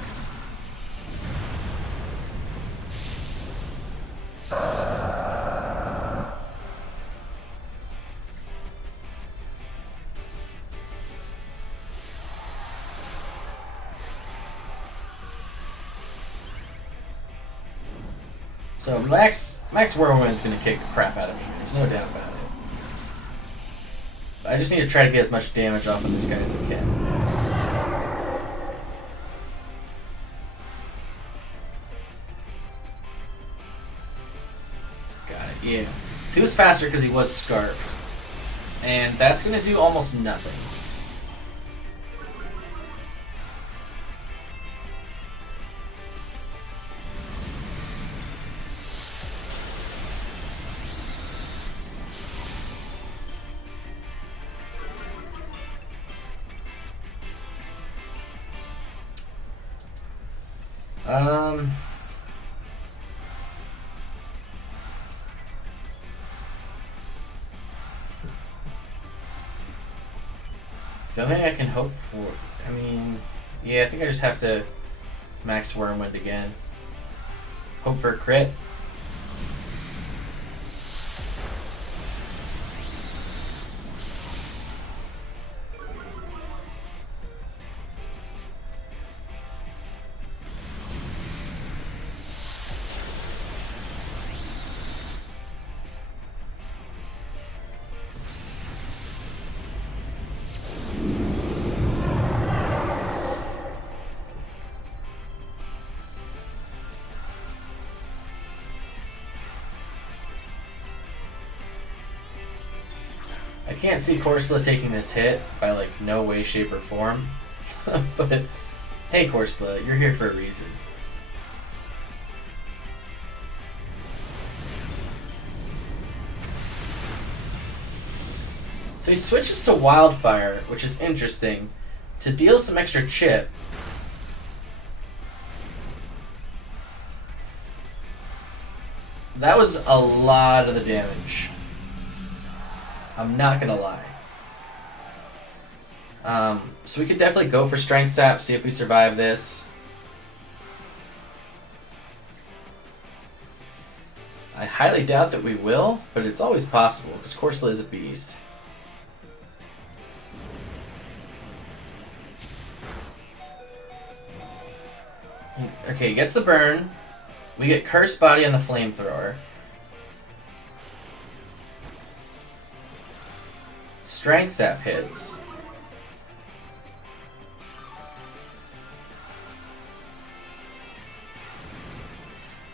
So Max Whirlwind's gonna kick the crap out of me. There's no doubt about it. I just need to try to get as much damage off of this guy as I can. Got it. Yeah. So he was faster because he was Scarf, and that's gonna do almost nothing. The only thing I can hope for, I mean, yeah, I think I just have to Max Whirlwind again. Hope for a crit. I can't see Corsola taking this hit by like no way, shape, or form. But hey, Corsola, you're here for a reason. So he switches to Wildfire, which is interesting, to deal some extra chip. That was a lot of the damage. I'm not gonna lie. So we could definitely go for Strength Sap, see if we survive this. I highly doubt that we will, but it's always possible, because Corsola is a beast. Okay, he gets the burn. We get Curse Body on the Flamethrower. Strength Sap hits.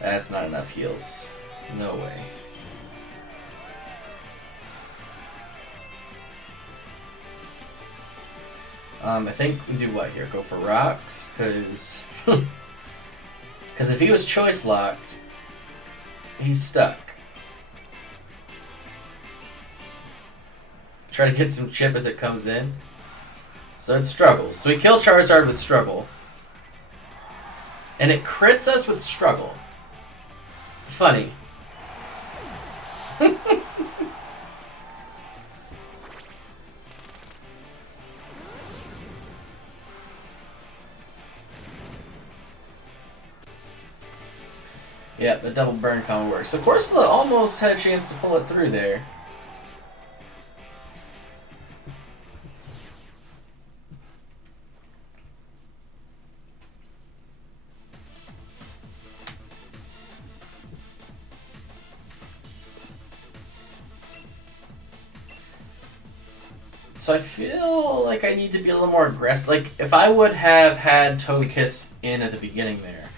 That's not enough heals. No way. I think we do what here? Go for rocks? Because if he was choice locked, he's stuck. Try to get some chip as it comes in. So it struggles. So we kill Charizard with struggle. And it crits us with struggle. Funny. Yeah, the double burn combo works. So Corsola almost had a chance to pull it through there. So I feel like I need to be a little more aggressive. Like, if I would have had Togekiss in at the beginning there,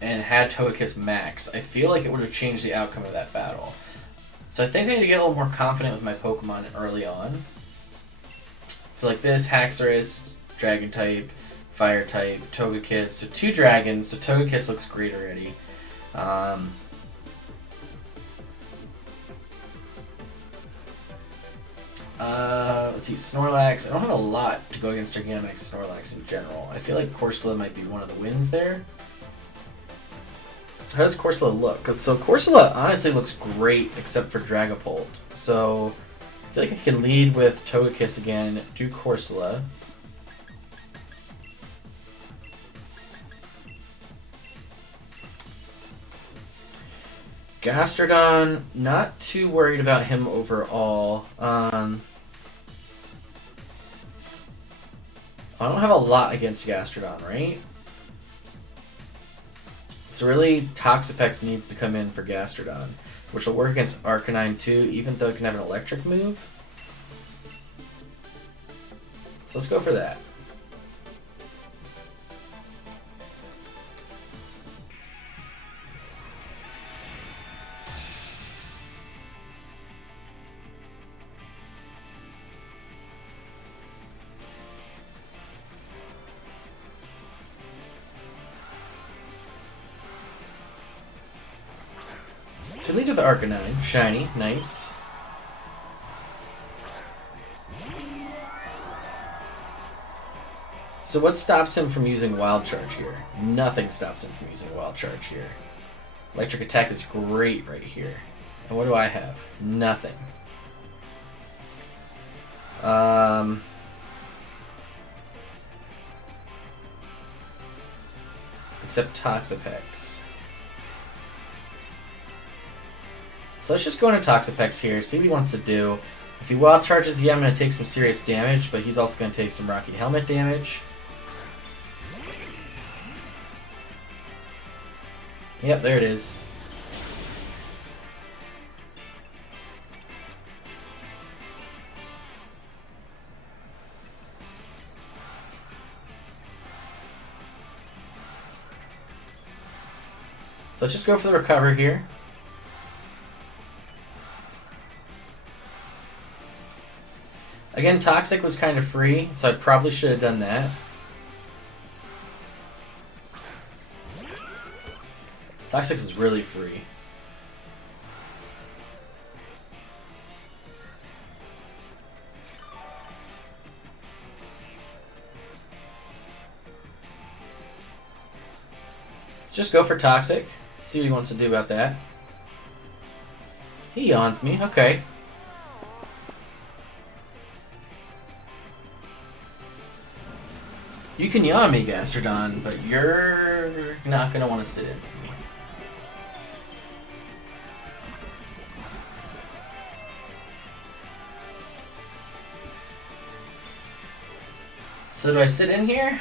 and had Togekiss max, I feel like it would have changed the outcome of that battle. So I think I need to get a little more confident with my Pokemon early on. So like this, Haxorus, Dragon type, Fire type, Togekiss. So 2 dragons, so Togekiss looks great already. Let's see, Snorlax. I don't have a lot to go against Gigantamax Snorlax in general. I feel like Corsola might be one of the wins there. How does Corsola look? So Corsola honestly looks great except for Dragapult. So I feel like I can lead with Togekiss again, do Corsola. Gastrodon, not too worried about him overall. I don't have a lot against Gastrodon, right? So really, Toxapex needs to come in for Gastrodon, which will work against Arcanine too, even though it can have an electric move. So let's go for that. So lead with the Arcanine. Shiny. Nice. So what stops him from using Wild Charge here? Nothing stops him from using Wild Charge here. Electric Attack is great right here. And what do I have? Nothing. Except Toxapex. So let's just go into Toxapex here, see what he wants to do. If he Wild Charges, yeah, I'm going to take some serious damage, but he's also going to take some Rocky Helmet damage. Yep, there it is. So let's just go for the recover here. Again, Toxic was kind of free, so I probably should have done that. Toxic was really free. Let's just go for Toxic. See what he wants to do about that. He yawns me. Okay. You can yawn me, Gastrodon, but you're not going to want to sit in with me. So do I sit in here?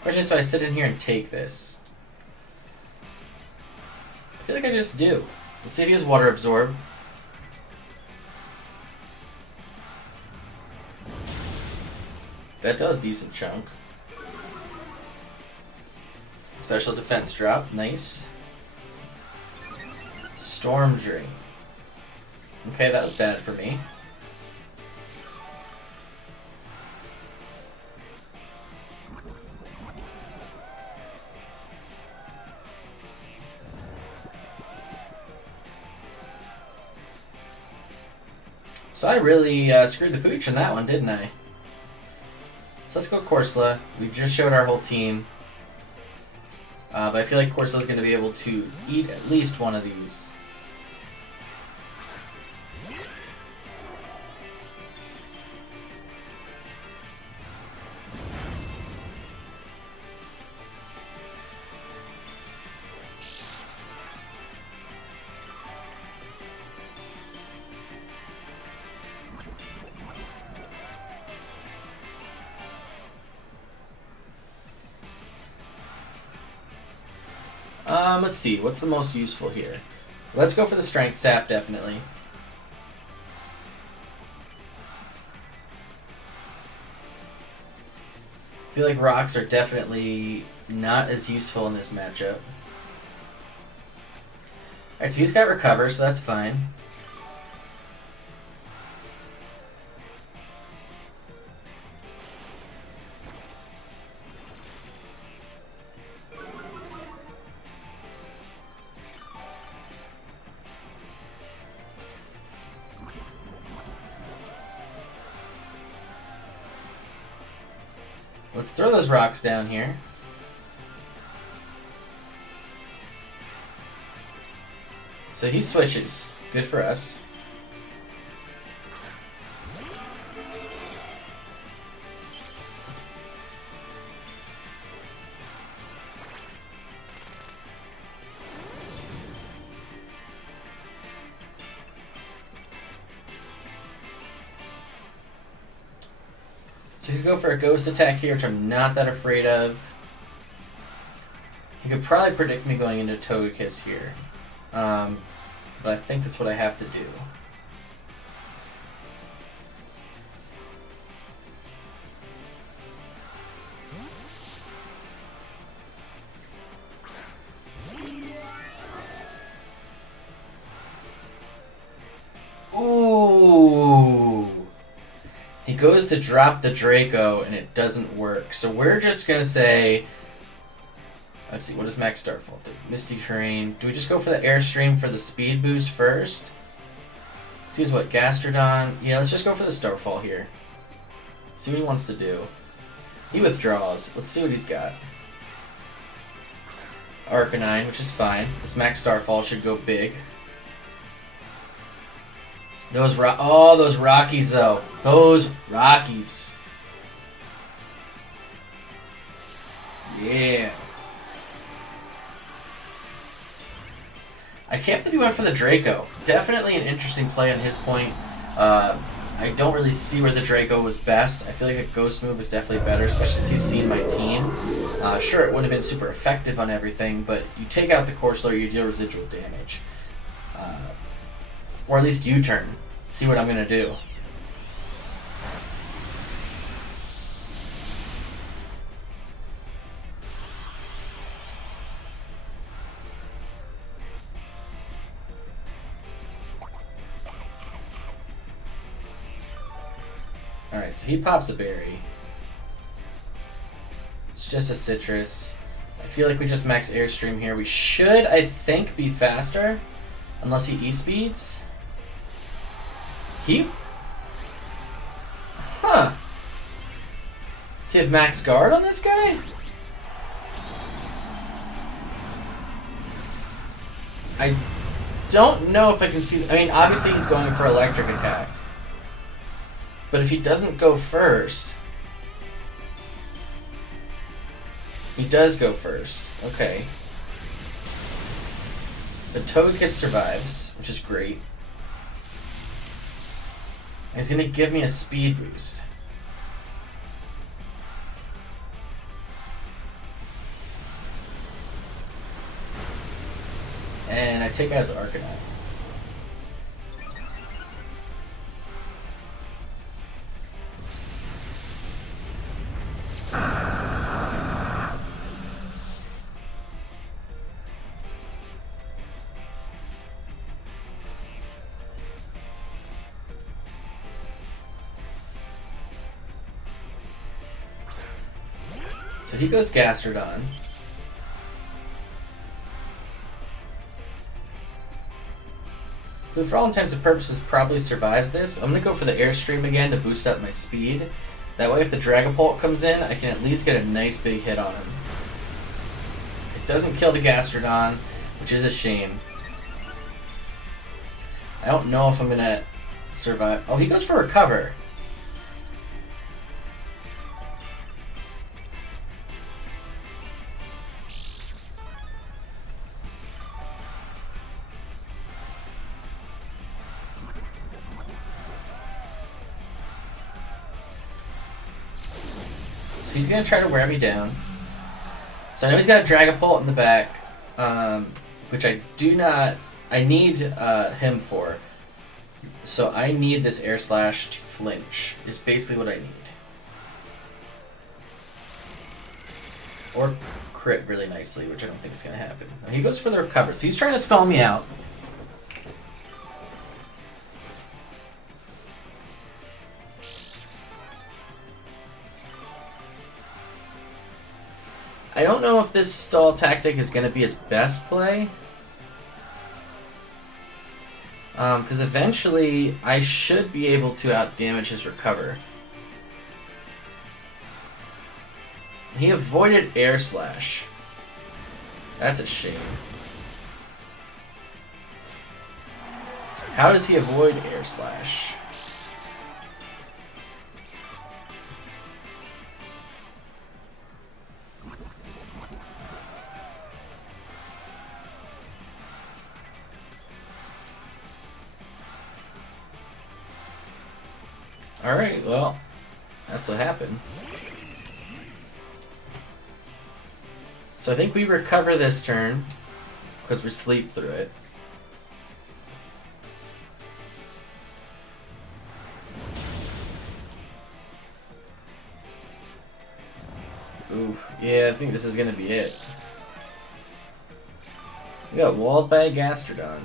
Question is, do I sit in here and take this? I feel like I just do. Let's see if he has Water Absorb. That does a decent chunk. Special defense drop, nice. Storm Drain. Okay, that was bad for me. So I really screwed the pooch on that one, didn't I? So let's go Corsola. We just showed our whole team. But I feel like Corsola's going to be able to eat at least one of these. Let's see, what's the most useful here? Let's go for the Strength Sap, definitely. I feel like rocks are definitely not as useful in this matchup. Alright, so he's got Recover, so that's fine. Let's throw those rocks down here. So he switches. Good for us. So he could go for a ghost attack here, which I'm not that afraid of. He could probably predict me going into Togekiss here. But I think that's what I have to do. Ooh! He goes to drop the Draco and it doesn't work. So we're just going to say... Let's see, what does Max Starfall do? Misty Terrain. Do we just go for the Airstream for the speed boost first? See what, Gastrodon? Yeah, let's just go for the Starfall here. See what he wants to do. He withdraws. Let's see what he's got. Arcanine, which is fine. This Max Starfall should go big. Those those Rockies though. Those Rockies. Yeah. I can't believe he went for the Draco. Definitely an interesting play on his point. I don't really see where the Draco was best. I feel like the Ghost move is definitely better, especially since he's seen my team. Sure, it wouldn't have been super effective on everything, but you take out the Corsola, you deal residual damage. Or at least U-turn. See what I'm going to do. Alright, so he pops a berry. It's just a citrus. I feel like we just max Airstream here. We should, I think, be faster. Unless he E-speeds. He... Huh. Does he have max guard on this guy? I don't know if I can see... I mean, obviously he's going for electric attack. But if he doesn't go first... He does go first. Okay. The Togekiss survives, which is great. And he's going to give me a speed boost. And I take out his Arcanine. So he goes Gastrodon. Who for all intents and purposes probably survives this. I'm going to go for the Airstream again to boost up my speed. That way if the Dragapult comes in, I can at least get a nice big hit on him. It doesn't kill the Gastrodon, which is a shame. I don't know if I'm going to survive. Oh, he goes for Recover. He's going to try to wear me down. So I know he's got a Dragapult in the back, which I do not... I need him for. So I need this Air Slash to flinch, is basically what I need. Or crit really nicely, which I don't think is going to happen. He goes for the Recover, so he's trying to stall me out. I don't know if this stall tactic is going to be his best play. Because eventually I should be able to outdamage his Recover. He avoided Air Slash. That's a shame. How does he avoid Air Slash? Alright, well, That's what happened. So I think we recover this turn because we sleep through it. Ooh, yeah, I think this is gonna be it. We got walled by a Gastrodon.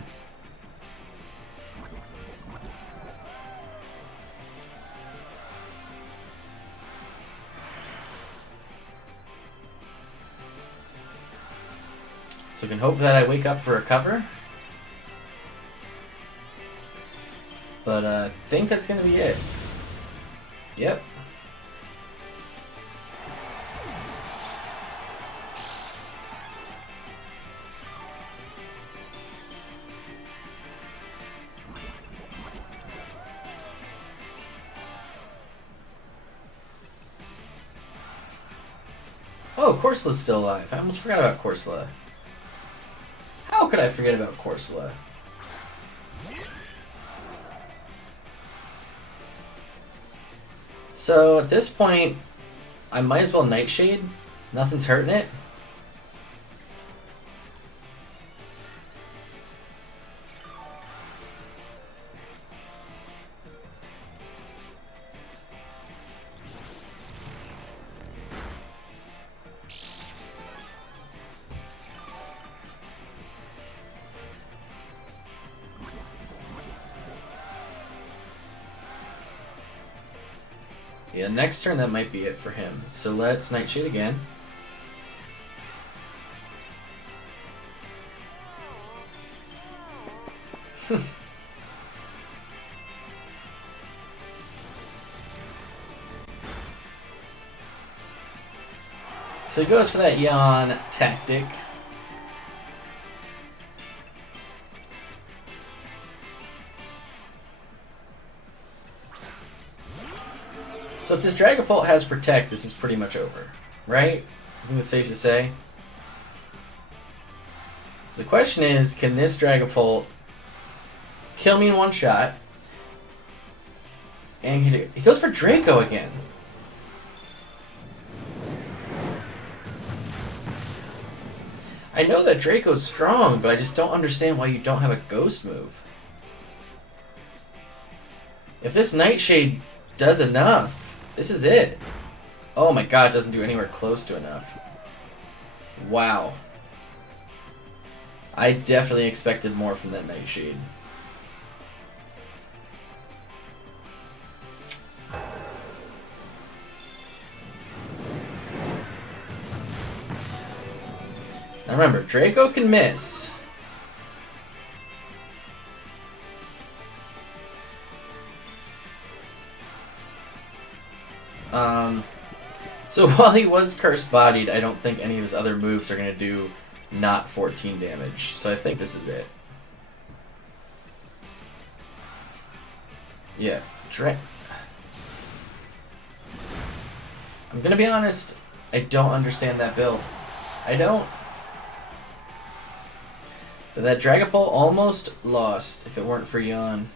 So we can hope that I wake up for a cover. But I think that's gonna be it. Yep. Oh, Corsora's still alive. I almost forgot about Corsola. How could I forget about Corsola? So at this point, I might as well Nightshade. Nothing's hurting it. Yeah, next turn that might be it for him. So let's Nightshade again. So he goes for that yawn tactic. So if this Dragapult has Protect, this is pretty much over, right? I think it's safe to say. So the question is, can this Dragapult kill me in one shot? And he goes for Draco again. I know that Draco's strong, but I just don't understand why you don't have a Ghost move. If this Nightshade does enough, this is it. Oh my god, it doesn't do anywhere close to enough. Wow. I definitely expected more from that Nightshade. Now remember, Draco can miss. So while he was curse-bodied, I don't think any of his other moves are going to do not 14 damage. So I think this is it. Yeah, I'm going to be honest, I don't understand that build. I don't. But that Dragapult almost lost if it weren't for Yawn.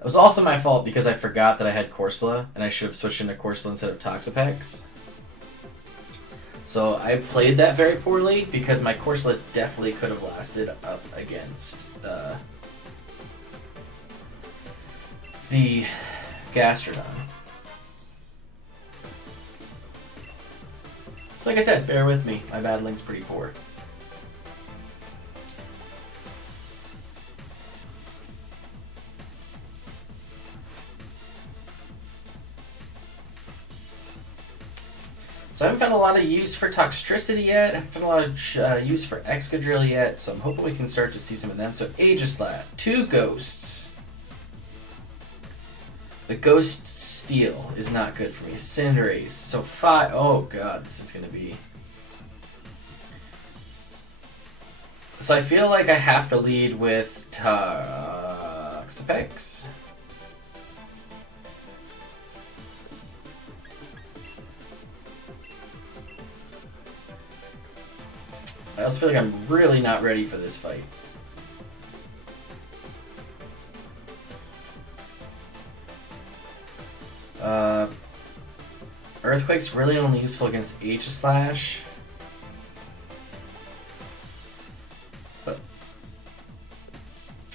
It was also my fault because I forgot that I had Corsola, and I should have switched into Corsola instead of Toxapex. So I played that very poorly because my Corsola definitely could have lasted up against the Gastrodon. So like I said, bear with me. My battling's pretty poor. So I haven't found a lot of use for Toxtricity yet. I haven't found a lot of use for Excadrill yet. So I'm hoping we can start to see some of them. So Aegislash, 2 Ghosts. The Ghost Steel is not good for me. Cinderace, so 5. Oh god, this is going to be... So I feel like I have to lead with Toxapex. I also feel like I'm really not ready for this fight. Earthquake's really only useful against Aegislash. But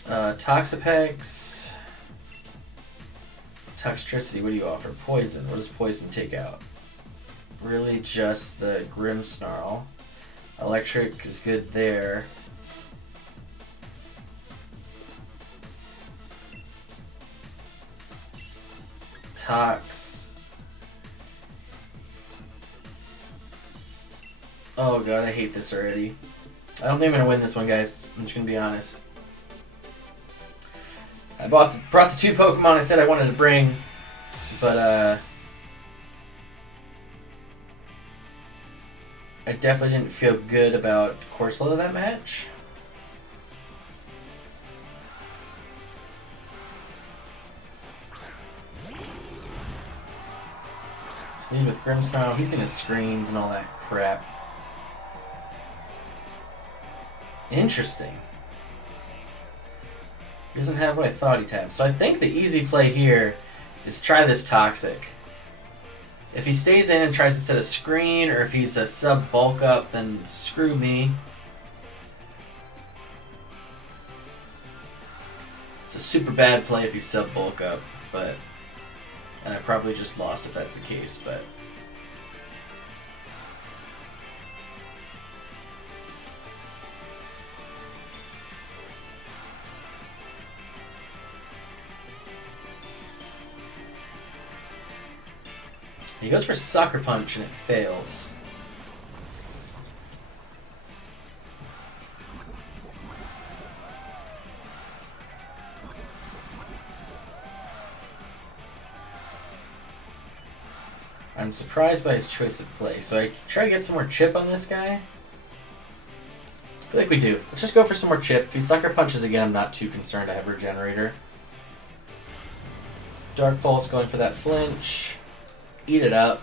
Toxapex. Toxtricity, what do you offer? Poison. What does poison take out? Really just the Grimmsnarl. Electric is good there. Tox. Oh god, I hate this already. I don't think I'm gonna win this one, guys. I'm just gonna be honest. I brought the two Pokemon I said I wanted to bring, but I definitely didn't feel good about Corsola that match. So lead with Grimmsnarl. He's gonna screens and all that crap. Interesting. He doesn't have what I thought he'd have. So I think the easy play here is try this Toxic. If he stays in and tries to set a screen, or if he's a sub bulk up, then screw me. It's a super bad play if he's sub bulk up, but... And I probably just lost if that's the case, but... He goes for Sucker Punch and it fails. I'm surprised by his choice of play. So I try to get some more chip on this guy. I feel like we do. Let's just go for some more chip. If he Sucker Punches again, I'm not too concerned. I have Regenerator. Dark Pulse going for that flinch. Eat it up.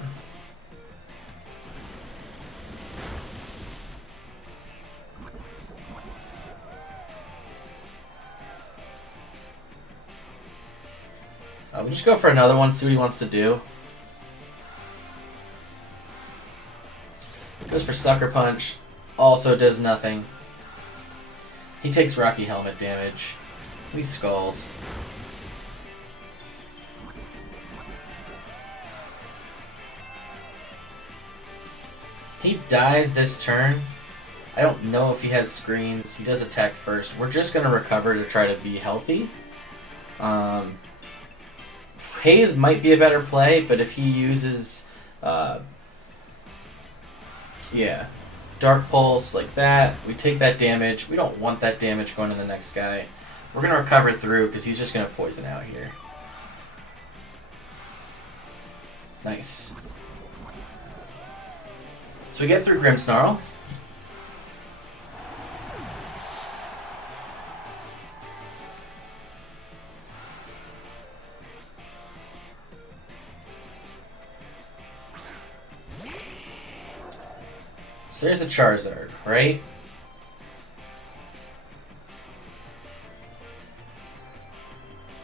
We'll just go for another one, see what he wants to do. Goes for Sucker Punch. Also does nothing. He takes Rocky Helmet damage. We Scald. He dies this turn. I don't know if he has screens. He does attack first. We're just going to recover to try to be healthy. Haze might be a better play, but if he uses... yeah. Dark Pulse like that. We take that damage. We don't want that damage going to the next guy. We're going to recover through because he's just going to poison out here. Nice. So we get through Grimmsnarl. So there's the Charizard, right?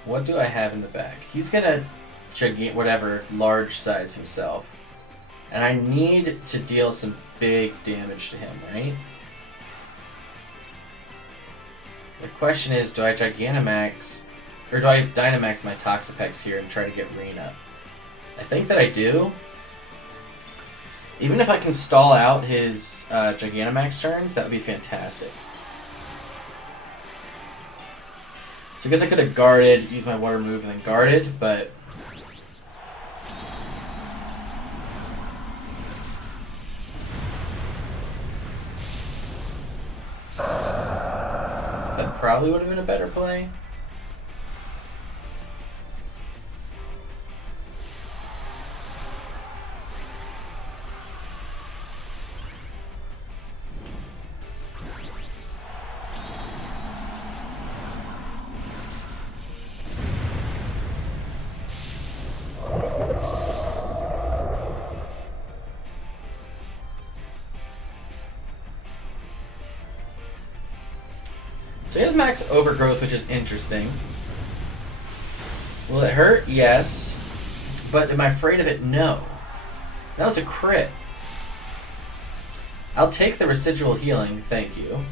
What do I have in the back? He's gonna whatever large size himself. And I need to deal some big damage to him, right? The question is, do I Gigantamax, or do I Dynamax my Toxapex here and try to get Rena? I think that I do. Even if I can stall out his Gigantamax turns, that would be fantastic. So I guess I could have guarded, used my water move, and then guarded, but... That probably would have been a better play. So he has max overgrowth, which is interesting. Will it hurt? Yes. But am I afraid of it? No. That was a crit. I'll take the residual healing, thank you.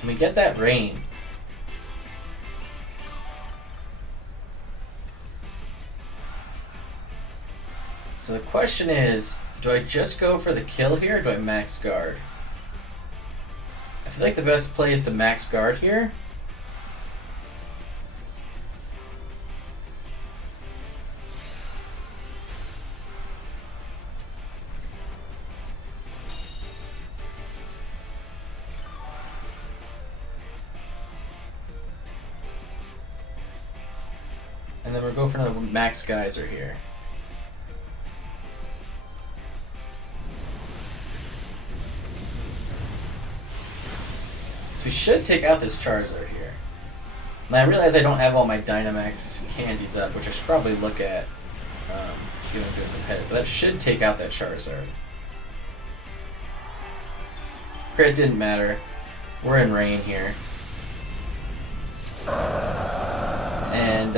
And we get that rain. So the question is, do I just go for the kill here, or do I max guard? I feel like the best play is to max guard here. And then we'll go for another max geyser here. We should take out this Charizard here. And I realize I don't have all my Dynamax candies up, which I should probably look at given doing the pet, but that should take out that Charizard. Crit didn't matter. We're in rain here. And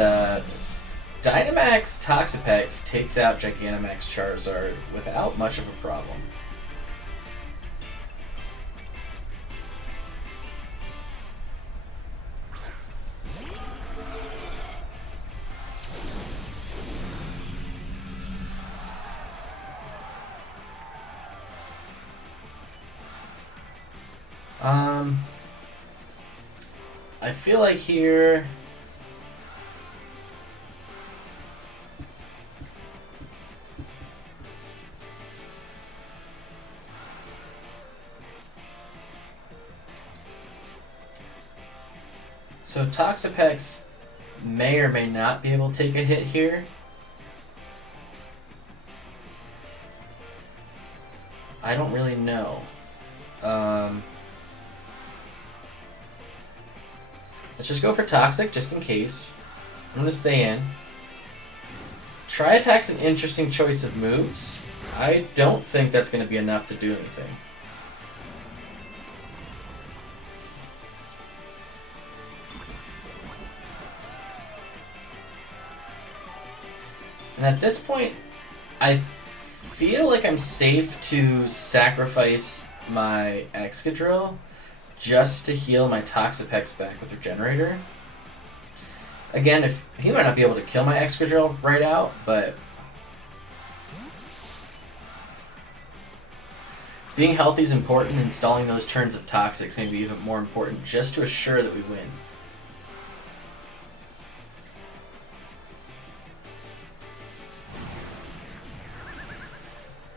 Dynamax Toxapex takes out Gigantamax Charizard without much of a problem. I feel like here so Toxapex may or may not be able to take a hit here. I don't really know. Let's just go for Toxic, just in case. I'm going to stay in. Tri-Attack's an interesting choice of moves. I don't think that's going to be enough to do anything. And at this point, I feel like I'm safe to sacrifice my Excadrill just to heal my Toxapex back with Regenerator. Again, if he might not be able to kill my Excadrill right out, but being healthy is important. Installing those turns of Toxic is going to be even more important just to assure that we win.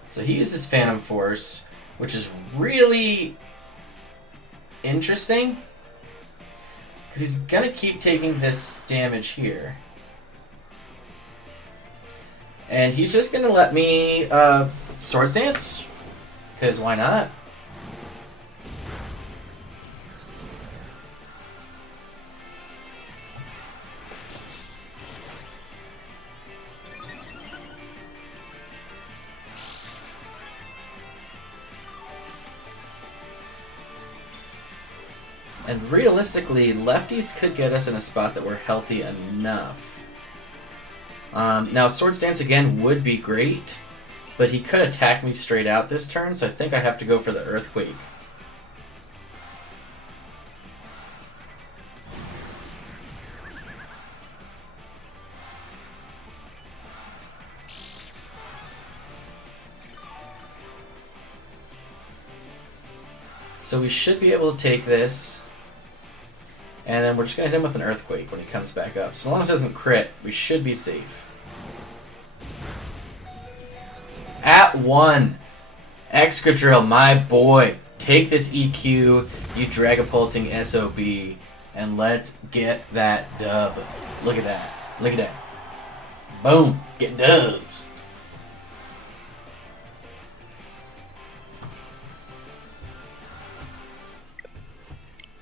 So he uses Phantom Force, which is really interesting because he's going to keep taking this damage here. And he's just going to let me Swords Dance, because why not? And realistically, lefties could get us in a spot that we're healthy enough. Now, Swords Dance again would be great, but he could attack me straight out this turn, so I think I have to go for the Earthquake. So we should be able to take this. And then we're just going to hit him with an Earthquake when he comes back up. So long as it doesn't crit, we should be safe. At 1, Excadrill, my boy. Take this EQ, you Dragapulting SOB, and let's get that dub. Look at that. Look at that. Boom. Getting dubs.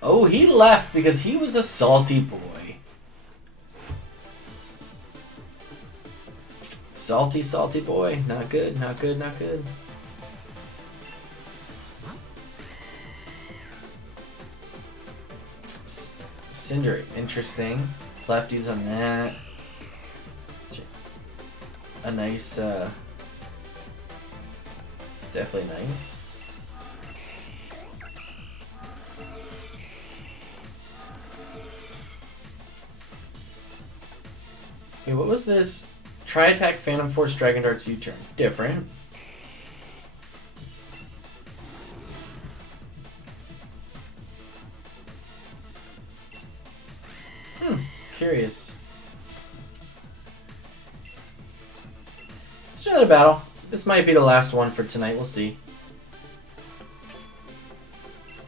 Oh, he left because he was a salty boy. Salty, salty boy. Not good, not good, not good. Cinder, interesting. Lefties on that. A nice, definitely nice. Wait, what was this? Tri-attack Phantom Force Dragon Darts U-turn. Different. Curious. Let's do another battle. This might be the last one for tonight. We'll see.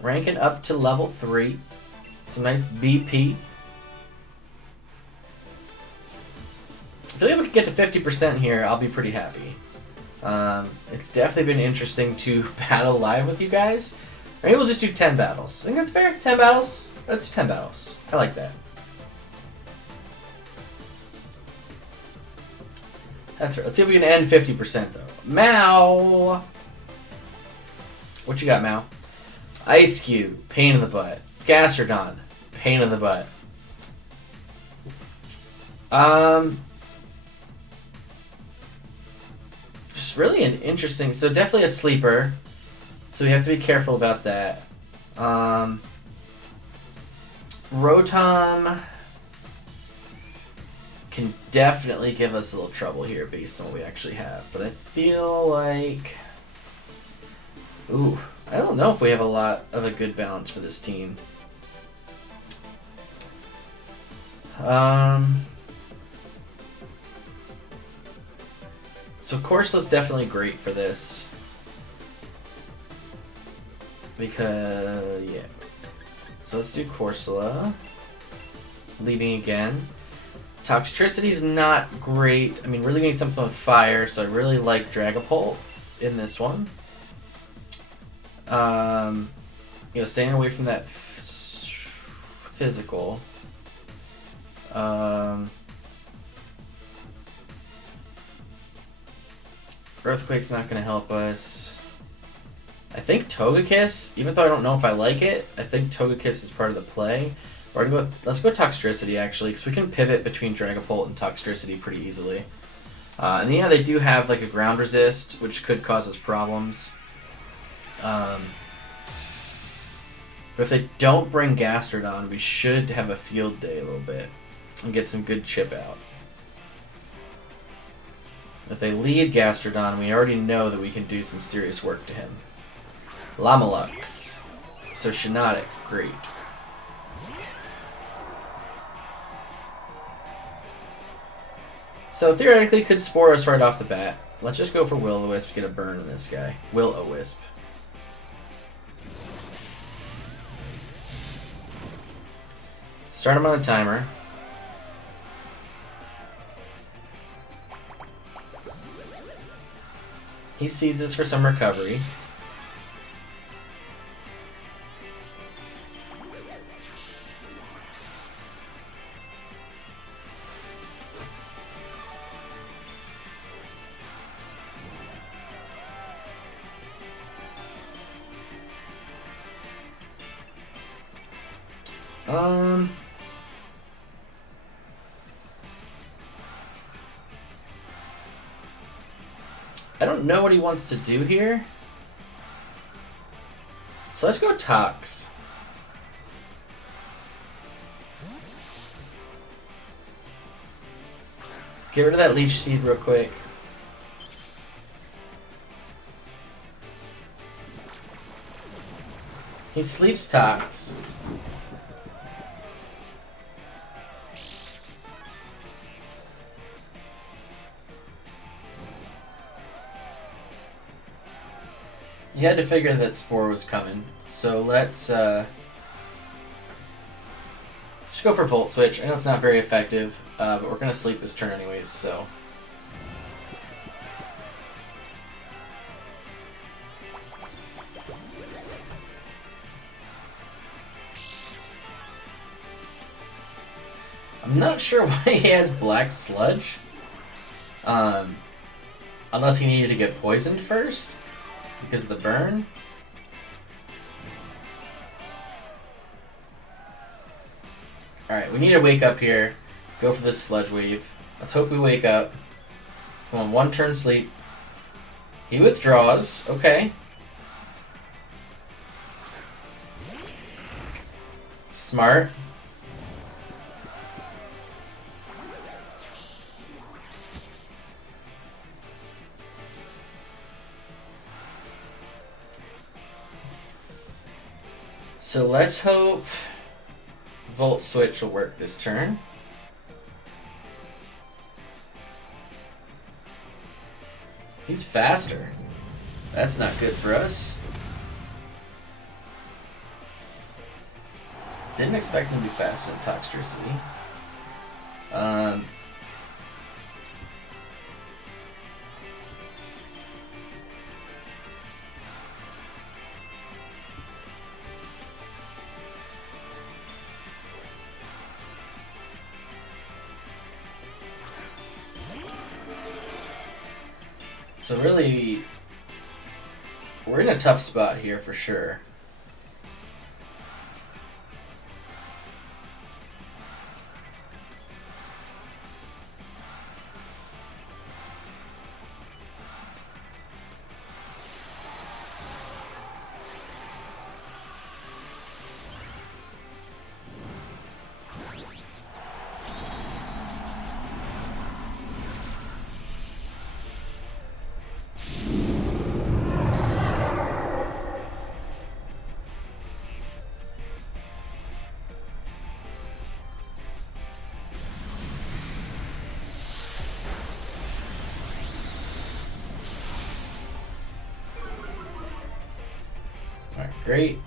Ranking up to level 3. Some nice BP. If we can get to 50% here, I'll be pretty happy. It's definitely been interesting to battle live with you guys. Maybe we'll just do 10 battles. I think that's fair. 10 battles. Let's do 10 battles. I like that. That's right. Let's see if we can end 50% though. Mao! What you got, Mao? Ice Cube, pain in the butt. Gastrodon, pain in the butt. Just really an interesting, so definitely a sleeper. So we have to be careful about that. Rotom can definitely give us a little trouble here based on what we actually have. But I feel like... Ooh, I don't know if we have a lot of a good balance for this team. So Corsola's definitely great for this. Because, yeah. So let's do Corsola. Leading again. Toxtricity's not great. I mean, really need something with fire, so I really like Dragapult in this one. You know, staying away from that physical. Earthquake's not going to help us. I think Togekiss, even though I don't know if I like it, I think Togekiss is part of the play. We're gonna go. Let's go Toxtricity actually, because we can pivot between Dragapult and Toxtricity pretty easily. And yeah, they do have like a ground resist, which could cause us problems. But if they don't bring Gastrodon, we should have a field day a little bit and get some good chip out. If they lead Gastrodon, we already know that we can do some serious work to him. Lamalux. So Shiinotic, great. So theoretically could Spore us right off the bat. Let's just go for Will-O-Wisp, get a burn on this guy. Will-O-Wisp. Start him on a timer. He seeds us for some recovery. I don't know what he wants to do here. So let's go Tox. Get rid of that Leech Seed real quick. He sleeps Tox. You had to figure that Spore was coming, so let's just go for Volt Switch. I know it's not very effective, but we're going to sleep this turn anyways, so... I'm not sure why he has Black Sludge. Unless he needed to get poisoned first. Because of the burn? Alright, we need to wake up here. Go for this Sludge Wave. Let's hope we wake up. Come on, 1 turn sleep. He withdraws. Okay. Smart. So let's hope Volt Switch will work this turn. He's faster. That's not good for us. Didn't expect him to be faster than Toxtricity. So really, we're in a tough spot here for sure. Alright, great.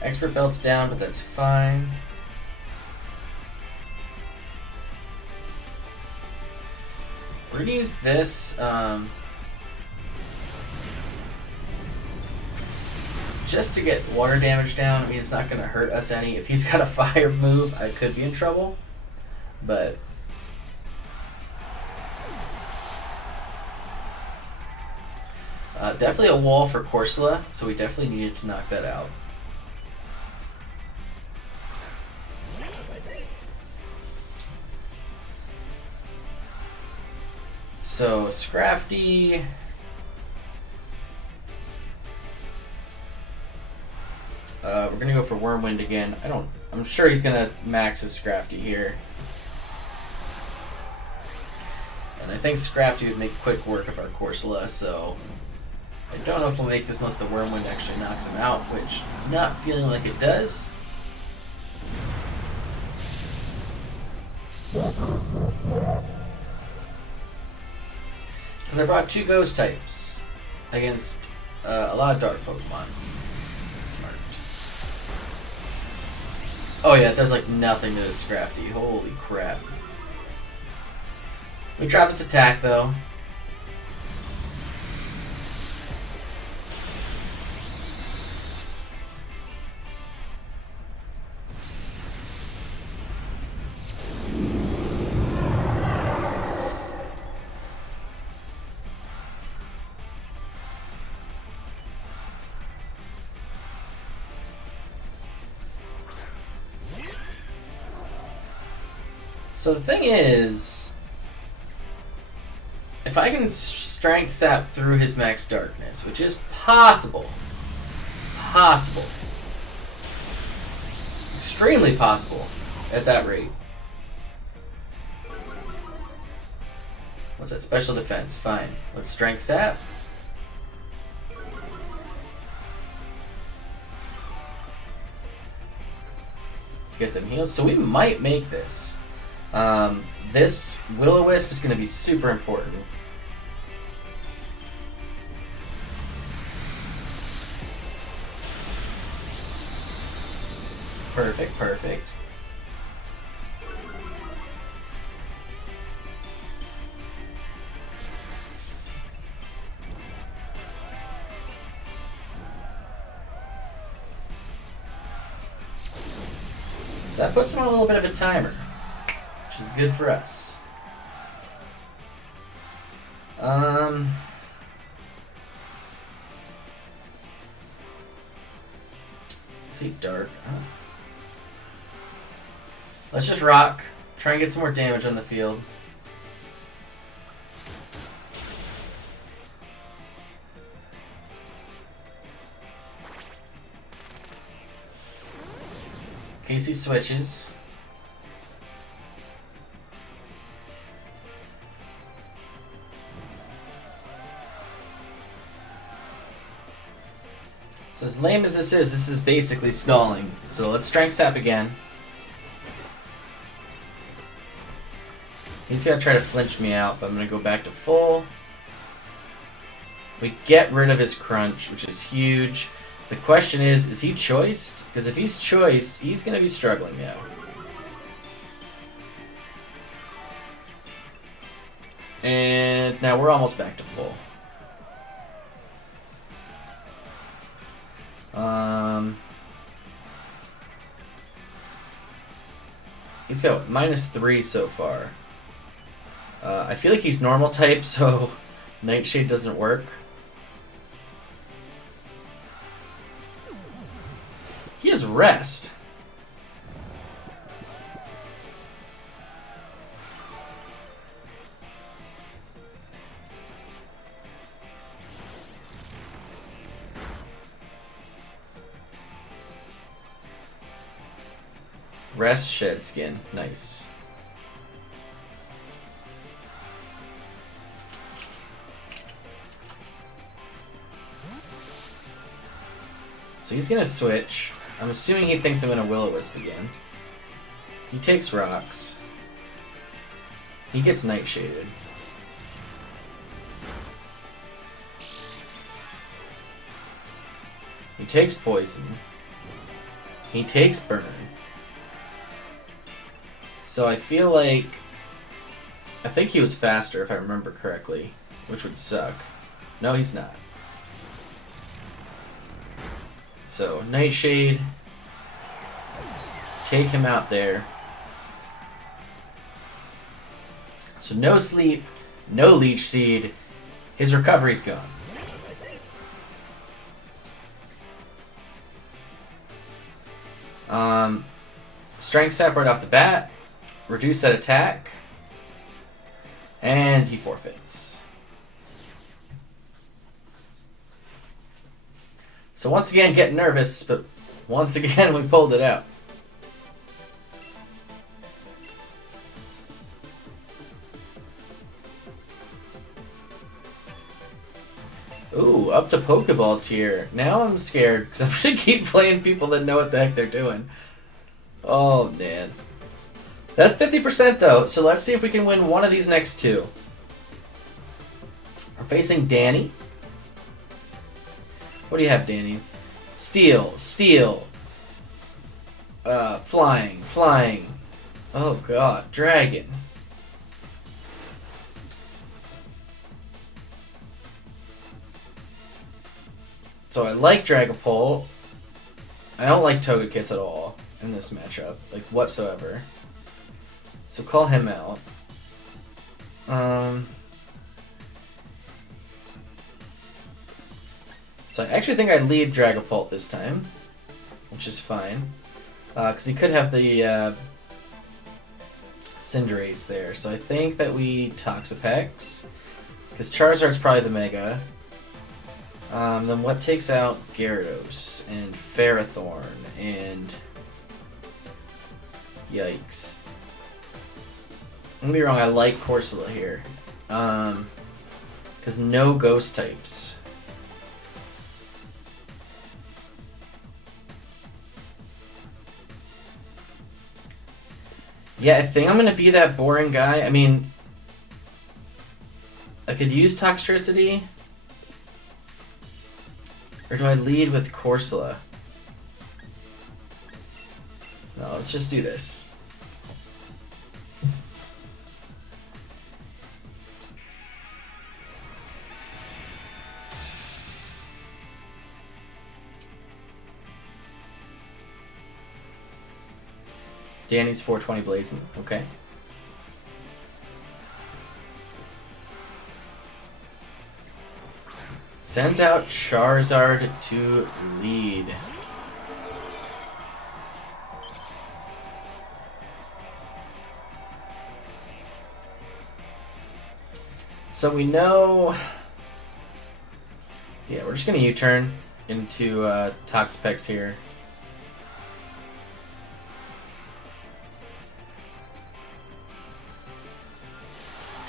Expert Belt's down, but that's fine. We're gonna use this just to get water damage down. I mean, it's not gonna hurt us any. If he's got a fire move, I could be in trouble, but definitely a wall for Corsola, so we definitely needed to knock that out. So Scrafty, we're gonna go for Wormwind again. I'm sure he's gonna max his Scrafty here. And I think Scrafty would make quick work of our Corsola, so I don't know if we'll make this unless the Wormwind actually knocks him out, which not feeling like it does. Because I brought 2 ghost types against a lot of dark Pokemon. Smart. Oh yeah, it does like nothing to this Scrafty. Holy crap. We drop his attack though. So the thing is, if I can Strength Sap through his Max Darkness, which is possible, extremely possible at that rate. What's that? Special Defense, fine. Let's Strength Sap. Let's get them heals. So we might make this. This Will-O-Wisp is going to be super important. Perfect, perfect. So that puts him on a little bit of a timer, which is good for us. Is he dark? Oh. Let's just rock. Try and get some more damage on the field. Casey switches. So as lame as this is basically stalling. So let's Strength Sap again. He's gonna try to flinch me out, but I'm gonna go back to full. We get rid of his crunch, which is huge. The question is he choiced? Because if he's choiced, he's gonna be struggling now. And now we're almost back to full. He's got -3 so far. I feel like he's normal type, so Nightshade doesn't work. He has rest. Rest, shed skin. Nice. So he's gonna switch. I'm assuming he thinks I'm gonna Will-O-Wisp again. He takes rocks. He gets Nightshaded. He takes poison. He takes burn. So I feel like... I think he was faster if I remember correctly, which would suck. No, he's not. So, Nightshade. Take him out there. So no sleep, no Leech Seed. His recovery's gone. Strength Sap right off the bat. Reduce that attack. And he forfeits. So once again, getting nervous, but once again, we pulled it out. Ooh, up to Pokeball tier. Now I'm scared, because I'm going to keep playing people that know what the heck they're doing. Oh, man. That's 50% though, so let's see if we can win one of these next two. We're facing Danny. What do you have, Danny? Steel, steel. Flying, flying. Oh god, dragon. So I like Dragapult. I don't like Togekiss at all in this matchup, like whatsoever. So call him out. So I actually think I lead Dragapult this time, which is fine. Because he could have the Cinderace there. So I think that we Toxapex. Because Charizard's probably the Mega. Then what takes out Gyarados and Ferrothorn and... Yikes. Don't be wrong, I like Corsola here. Because no ghost types. Yeah, I think I'm going to be that boring guy. I mean, I could use Toxtricity. Or do I lead with Corsola? No, let's just do this. Danny's 420 Blazing. Okay. Sends out Charizard to lead. So we know... Yeah, we're just going to U-turn into Toxapex here.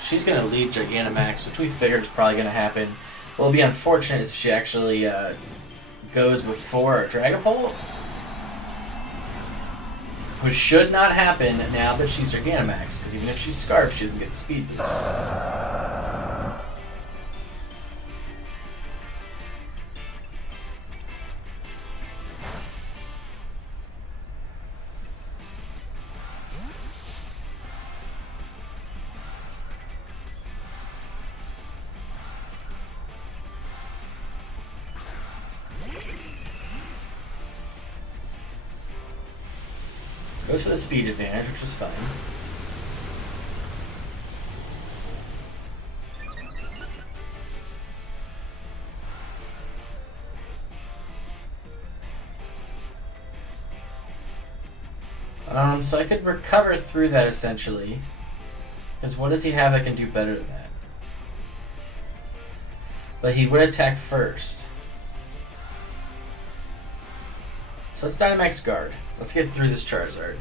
She's going to lead Gigantamax, which we figured was probably going to happen. What will be unfortunate is if she actually goes before a Dragapult, which should not happen now that she's Gigantamax, because even if she's Scarf, she doesn't get the speed boost. Goes for the speed advantage, which is fine. So I could recover through that essentially. Because what does he have that can do better than that? But he would attack first. So let's Dynamax Guard. Let's get through this Charizard.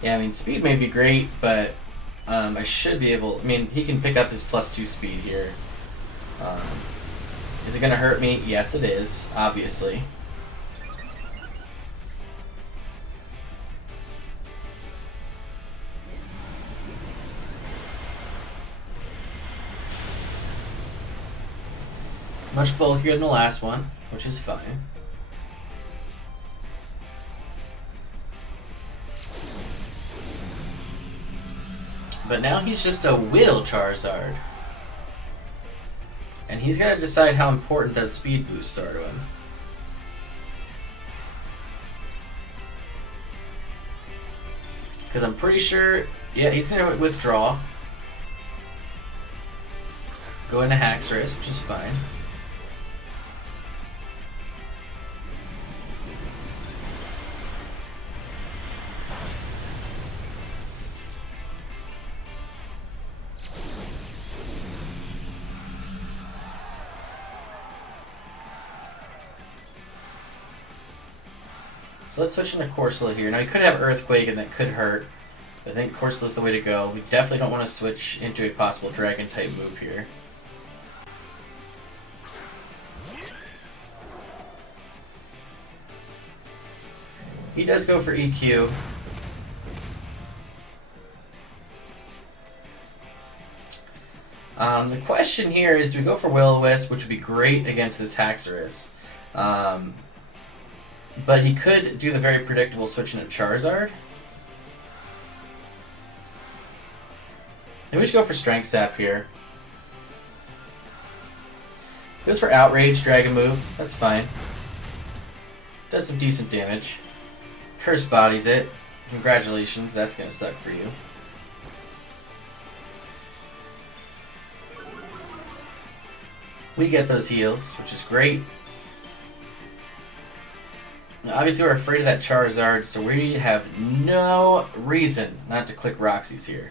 Yeah, I mean, speed may be great, but I should be able... I mean, he can pick up his +2 speed here. Is it going to hurt me? Yes, it is, obviously. Much bulkier than the last one, which is fine. But now he's just a Will Charizard. And he's got to decide how important those speed boosts are to him. Because I'm pretty sure... Yeah, he's going to withdraw. Go into Haxorus, which is fine. So let's switch into Corsola here. Now, you could have Earthquake, and that could hurt. I think Corsola's the way to go. We definitely don't want to switch into a possible Dragon-type move here. He does go for EQ. The question here is, do we go for Will-O-Wisp, which would be great against this Haxorus? But he could do the very predictable switch into Charizard. Maybe we should go for Strength Sap here. Goes for Outrage, Dragon move. That's fine. Does some decent damage. Curse Bodies it. Congratulations, that's going to suck for you. We get those heals, which is great. Obviously, we're afraid of that Charizard, so we have no reason not to click Roxy's here.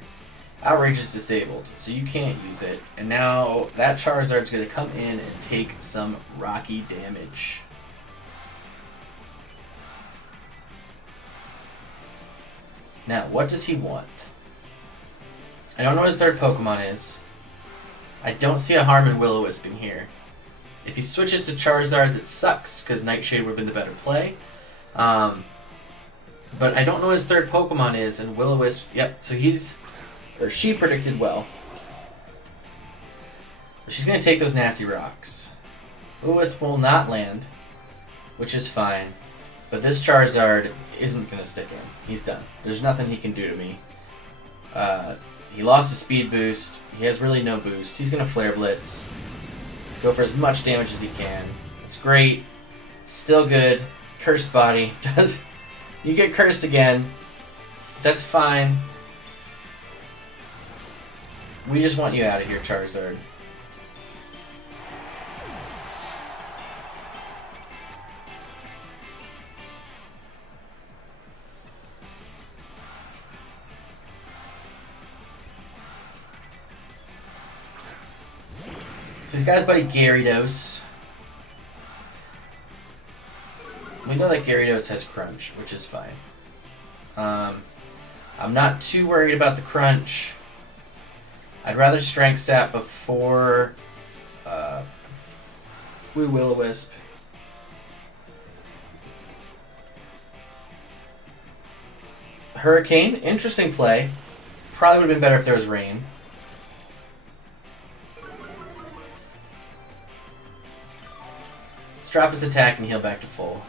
Outrage is disabled, so you can't use it. And now that Charizard's going to come in and take some Rocky damage. Now, what does he want? I don't know what his third Pokemon is. I don't see a harm in Will-O-Wisp in here. If he switches to Charizard, that sucks, because Nightshade would have been the better play. But I don't know what his third Pokemon is, and Will-O-Wisp, yep, so he's, or she predicted well. But she's going to take those nasty rocks. Will-O-Wisp will not land, which is fine. But this Charizard isn't going to stick him. He's done. There's nothing he can do to me. He lost his speed boost. He has really no boost. He's going to Flare Blitz. Go for as much damage as he can. It's great. Still good. Cursed Body. You get cursed again. That's fine. We just want you out of here, Charizard. So he's got his buddy Gyarados. We know that Gyarados has Crunch, which is fine. I'm not too worried about the Crunch. I'd rather Strength Sap before we Will-O-Wisp. Hurricane, interesting play. Probably would have been better if there was rain. Let's drop his attack and heal back to full.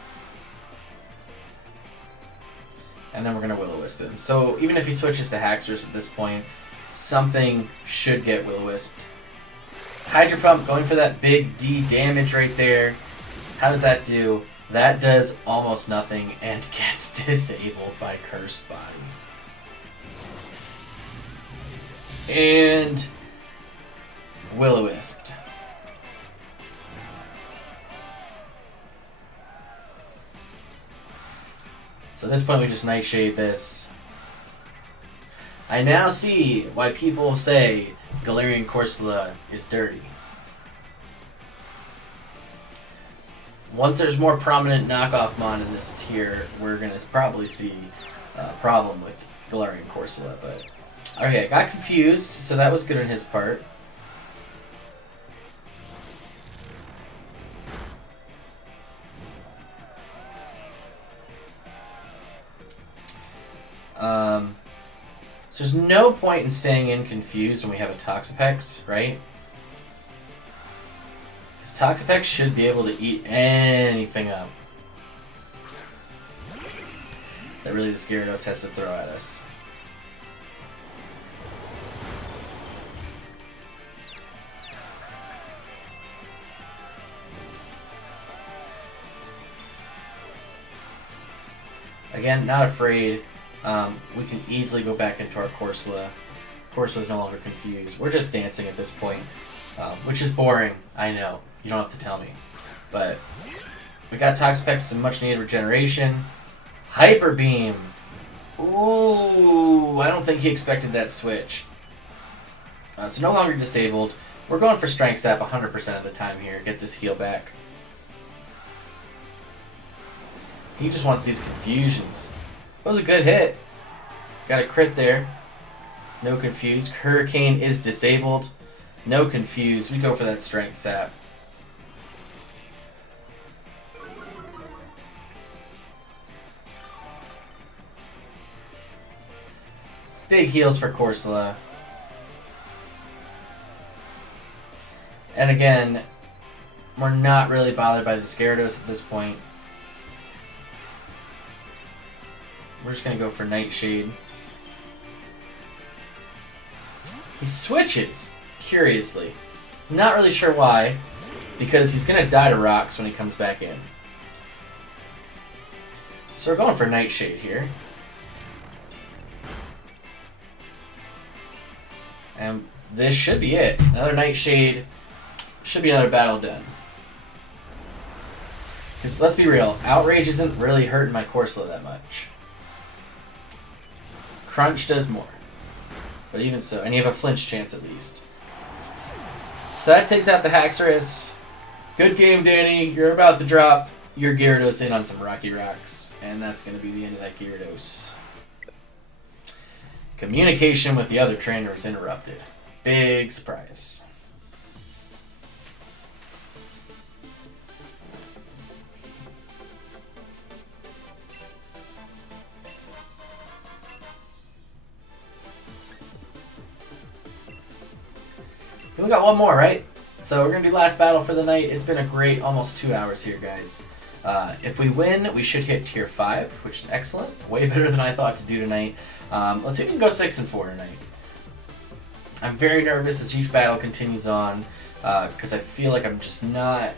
And then we're going to Will-O-Wisp him. So even if he switches to Haxorus at this point, something should get Will-O-Wisp. Hydro Pump going for that big D damage right there. How does that do? That does almost nothing and gets disabled by Cursed Body. And Will-O-Wisped. So at this point we just Nightshade this. I now see why people say Galarian Corsola is dirty. Once there's more prominent knockoff mon in this tier, we're going to probably see a problem with Galarian Corsola. But okay, I got confused, so that was good on his part. So there's no point in staying in confused when we have a Toxapex, right? Because Toxapex should be able to eat anything up that really this Gyarados has to throw at us. Again, not afraid. We can easily go back into our Corsola. Corsola is no longer confused. We're just dancing at this point, which is boring. I know. You don't have to tell me. But we got Toxapex, some much needed regeneration. Hyper Beam. Ooh, I don't think he expected that switch. So no longer disabled. We're going for Strength Sap 100% of the time here. Get this heal back. He just wants these confusions. That was a good hit. Got a crit there. No confuse. Hurricane is disabled. No confuse. We go for that Strength Sap. Big heals for Corsola. And again, we're not really bothered by the Gyarados at this point. We're just going to go for Nightshade. He switches, curiously. Not really sure why, because he's going to die to rocks when he comes back in. So we're going for Nightshade here. And this should be it. Another Nightshade. Should be another battle done. Because let's be real, Outrage isn't really hurting my Corsola that much. Crunch does more. But even so, and you have a flinch chance at least. So that takes out the Haxorus. Good game, Danny. You're about to drop your Gyarados in on some Rocky Rocks. And that's going to be the end of that Gyarados. Communication with the other trainer is interrupted. Big surprise. We got one more, right? So we're going to do last battle for the night. It's been a great almost 2 hours here, guys. If we win, we should hit tier 5, which is excellent. Way better than I thought to do tonight. Let's see if we can go 6-4 tonight. I'm very nervous as each battle continues on because I feel like I'm just not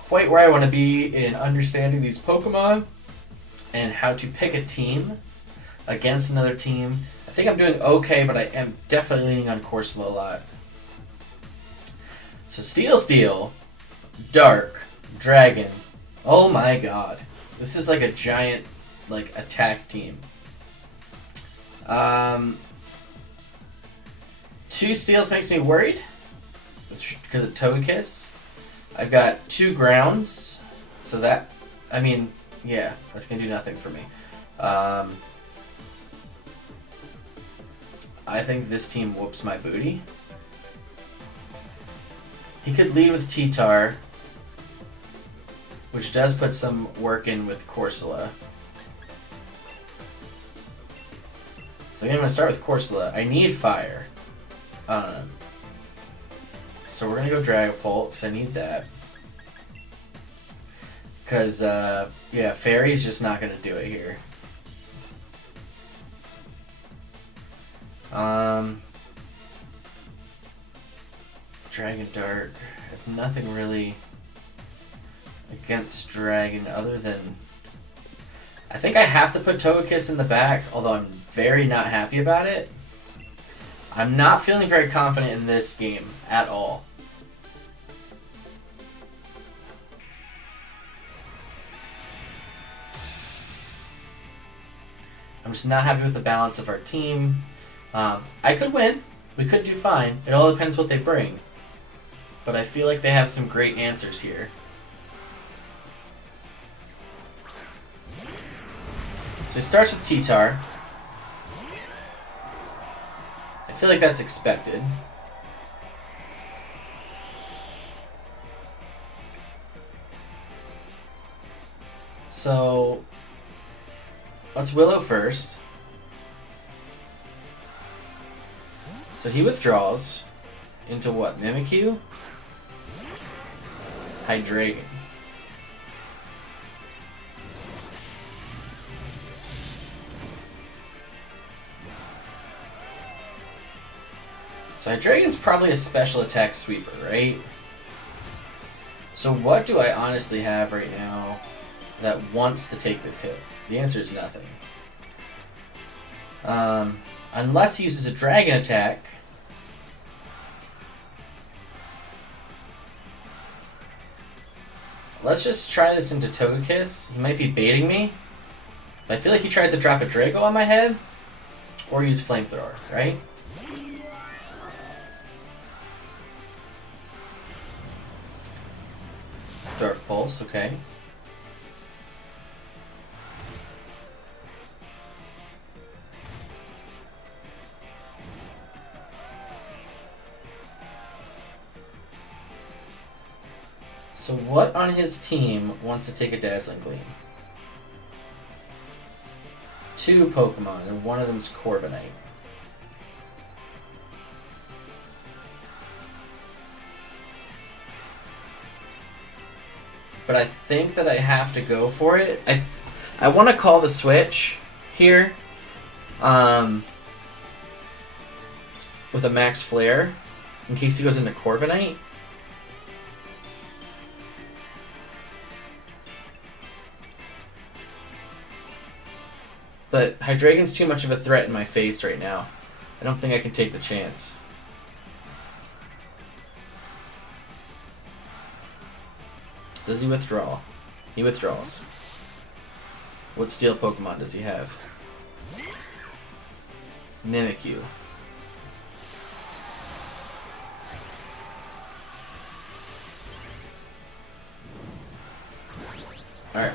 quite where I want to be in understanding these Pokemon and how to pick a team against another team. I think I'm doing okay, but I am definitely leaning on Corsola a lot. So Steel, Dark, Dragon. Oh my god. This is like a giant attack team. 2 Steels makes me worried because of Togekiss. I've got 2 Grounds, so that, I mean, yeah, that's going to do nothing for me. I think this team whoops my booty. He could lead with T-Tar, which does put some work in with Corsola. So I'm going to start with Corsola. I need Fire. So we're going to go Dragapult, because I need that. Because, yeah, Fairy's just not going to do it here. Dragon Dark. I have nothing really against Dragon other than... I think I have to put Togekiss in the back, although I'm very not happy about it. I'm not feeling very confident in this game at all. I'm just not happy with the balance of our team. I could win. We could do fine. It all depends what they bring. But I feel like they have some great answers here. So he starts with T-Tar. I feel like that's expected. So let's Willow first. So he withdraws into what? Mimikyu? Hydreigon. So Hydreigon's probably a special attack sweeper, right? So what do I honestly have right now that wants to take this hit? The answer is nothing. Unless he uses a dragon attack. Let's just try this into Togekiss. He might be baiting me. But I feel like he tries to drop a Draco on my head. Or use Flamethrower, right? Dark Pulse, okay. So what on his team wants to take a Dazzling Gleam? 2 Pokemon, and one of them's Corviknight. But I think that I have to go for it. I want to call the switch here with a Max Flare in case he goes into Corviknight. But Hydreigon's too much of a threat in my face right now. I don't think I can take the chance. Does he withdraw? He withdraws. What steel Pokemon does he have? Mimikyu. Alright.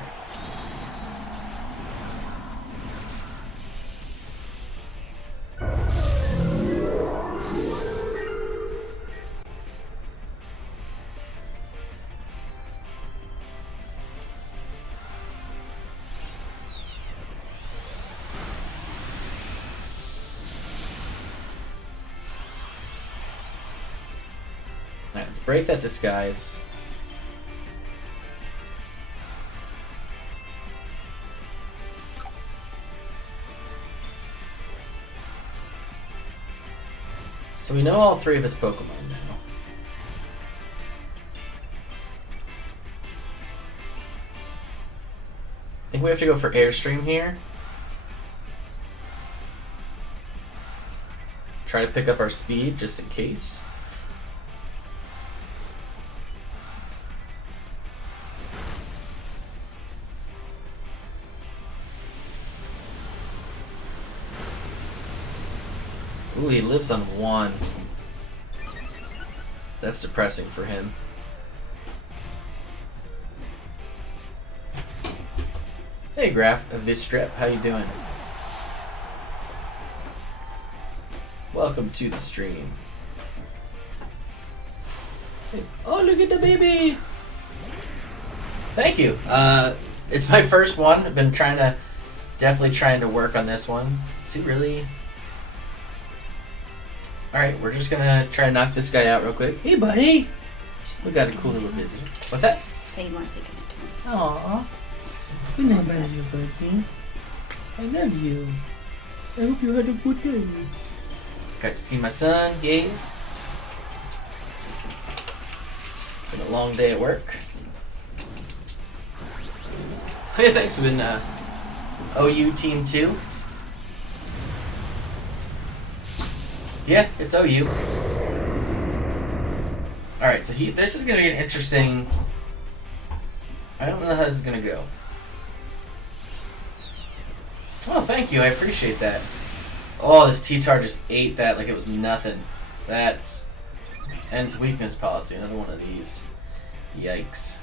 Alright, let's break that disguise. So we know all 3 of his Pokemon now. I think we have to go for Airstream here. Try to pick up our speed just in case. Ooh, he lives on 1. That's depressing for him. Hey, Graph Vistrep, how you doing? Welcome to the stream. Hey. Oh, look at the baby! Thank you. It's my first one. I've been definitely trying to work on this one. Is he really? Alright, we're just gonna try to knock this guy out real quick. Hey, buddy! We got a cool little visitor. What's that? He wants to come to me. Aww. Good night, buddy. I love you. I hope you had a good day. Got to see my son, yeah. Been a long day at work. Hey, thanks. I've been OU Team 2. Yeah, it's OU. Alright, so this is going to be an interesting... I don't know how this is going to go. Oh, thank you. I appreciate that. Oh, this T-Tar just ate that like it was nothing. That's... Ends weakness policy. Another one of these. Yikes.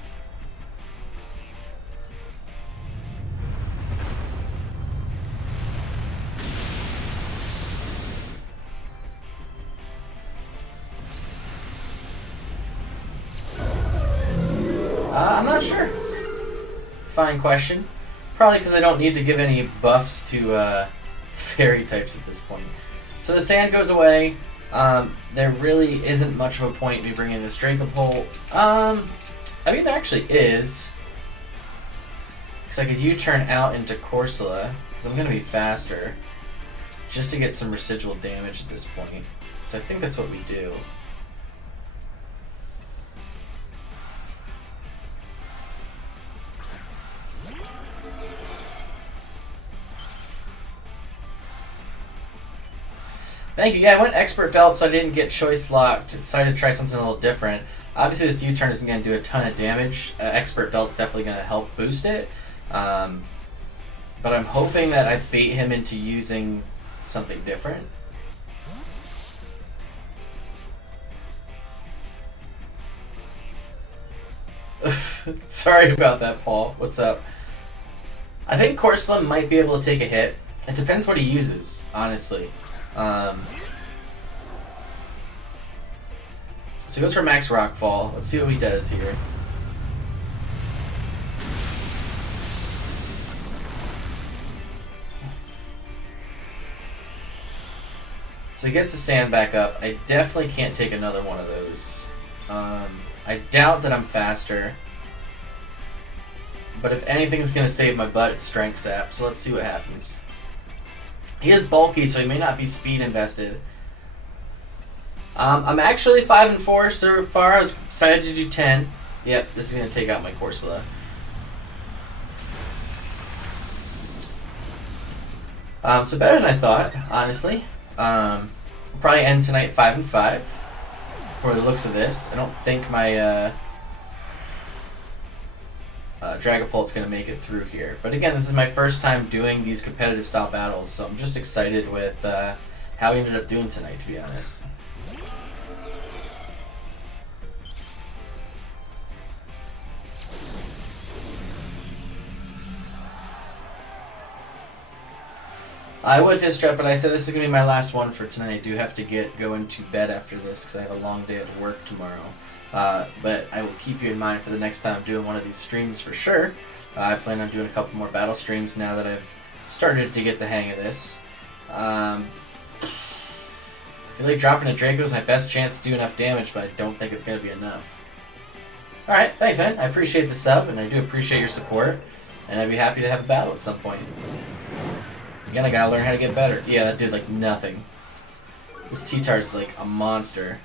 I'm not sure. Fine question. Probably because I don't need to give any buffs to fairy types at this point. So the sand goes away. There really isn't much of a point me bringing this Dragapult. I mean, there actually is. Because I could U-turn out into Corsola, because I'm going to be faster, just to get some residual damage at this point. So I think that's what we do. Thank you. Yeah, I went Expert Belt, so I didn't get Choice Locked. Decided to try something a little different. Obviously, this U-turn isn't going to do a ton of damage. Expert Belt's definitely going to help boost it. But I'm hoping that I bait him into using something different. Sorry about that, Paul. What's up? I think Corsola might be able to take a hit. It depends what he uses, honestly. So he goes for Max Rockfall. Let's see what he does here. So he gets the sand back up. I definitely can't take another one of those. I doubt that I'm faster. But if anything's going to save my butt, it's Strength Sap. So let's see what happens. He is bulky, so he may not be speed invested. I'm actually 5-4 so far. I was excited to do 10. Yep, this is going to take out my Corsola. So better than I thought, honestly. We'll probably end tonight 5-5 for the looks of this. I don't think my Dragapult's going to make it through here. But again, this is my first time doing these competitive style battles, so I'm just excited with how we ended up doing tonight, to be honest. I would Vistrep, but I said this is going to be my last one for tonight. I do have to go into bed after this because I have a long day at work tomorrow. But I will keep you in mind for the next time I'm doing one of these streams for sure. I plan on doing a couple more battle streams now that I've started to get the hang of this. I feel like dropping a Draco is my best chance to do enough damage, but I don't think it's going to be enough. Alright, thanks man. I appreciate the sub, and I do appreciate your support. And I'd be happy to have a battle at some point. Again, I gotta learn how to get better. Yeah, that did like nothing. This T-Tar's like a monster.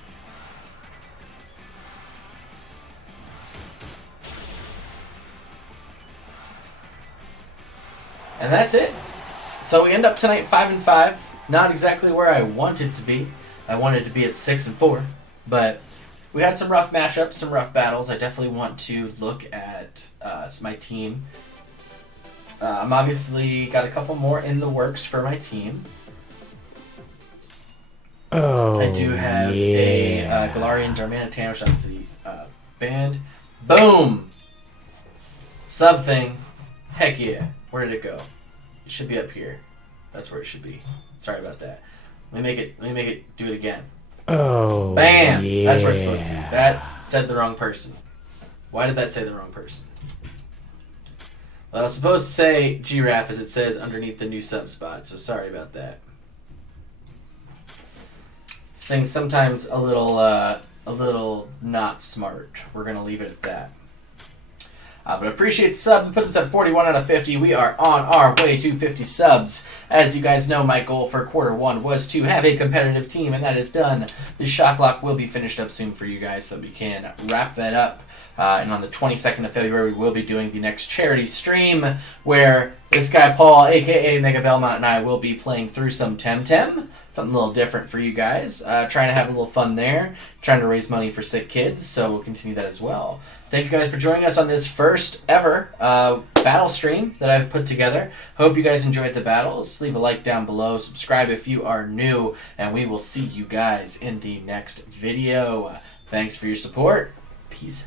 And that's it. So we end up tonight 5-5. Not exactly where I wanted to be. I wanted to be at 6-4. But we had some rough matchups, some rough battles. I definitely want to look at my team. I'm obviously got a couple more in the works for my team. Oh, I do have a Galarian Darmanitan, which is the band. Boom! Sub thing. Heck yeah. Where did it go? It should be up here. That's where it should be. Sorry about that. Let me make it do it again. Oh, Bam! yeah. That's where it's supposed to be. That said the wrong person. Why did that say the wrong person? Well, I was supposed to say Giraffe as it says underneath the new sub spot, so sorry about that. This thing's sometimes a little not smart. We're gonna leave it at that. But appreciate the sub. It puts us at 41 out of 50. We are on our way to 50 subs. As you guys know, my goal for Q1 was to have a competitive team, and that is done. The shot clock will be finished up soon for you guys, so we can wrap that up. And on the 22nd of February, we will be doing the next charity stream, where this guy Paul, a.k.a. Mega Belmont, and I will be playing through some Temtem. Something a little different for you guys. Trying to have a little fun there. Trying to raise money for sick kids, so we'll continue that as well. Thank you guys for joining us on this first ever battle stream that I've put together. Hope you guys enjoyed the battles. Leave a like down below. Subscribe if you are new. And we will see you guys in the next video. Thanks for your support. Peace.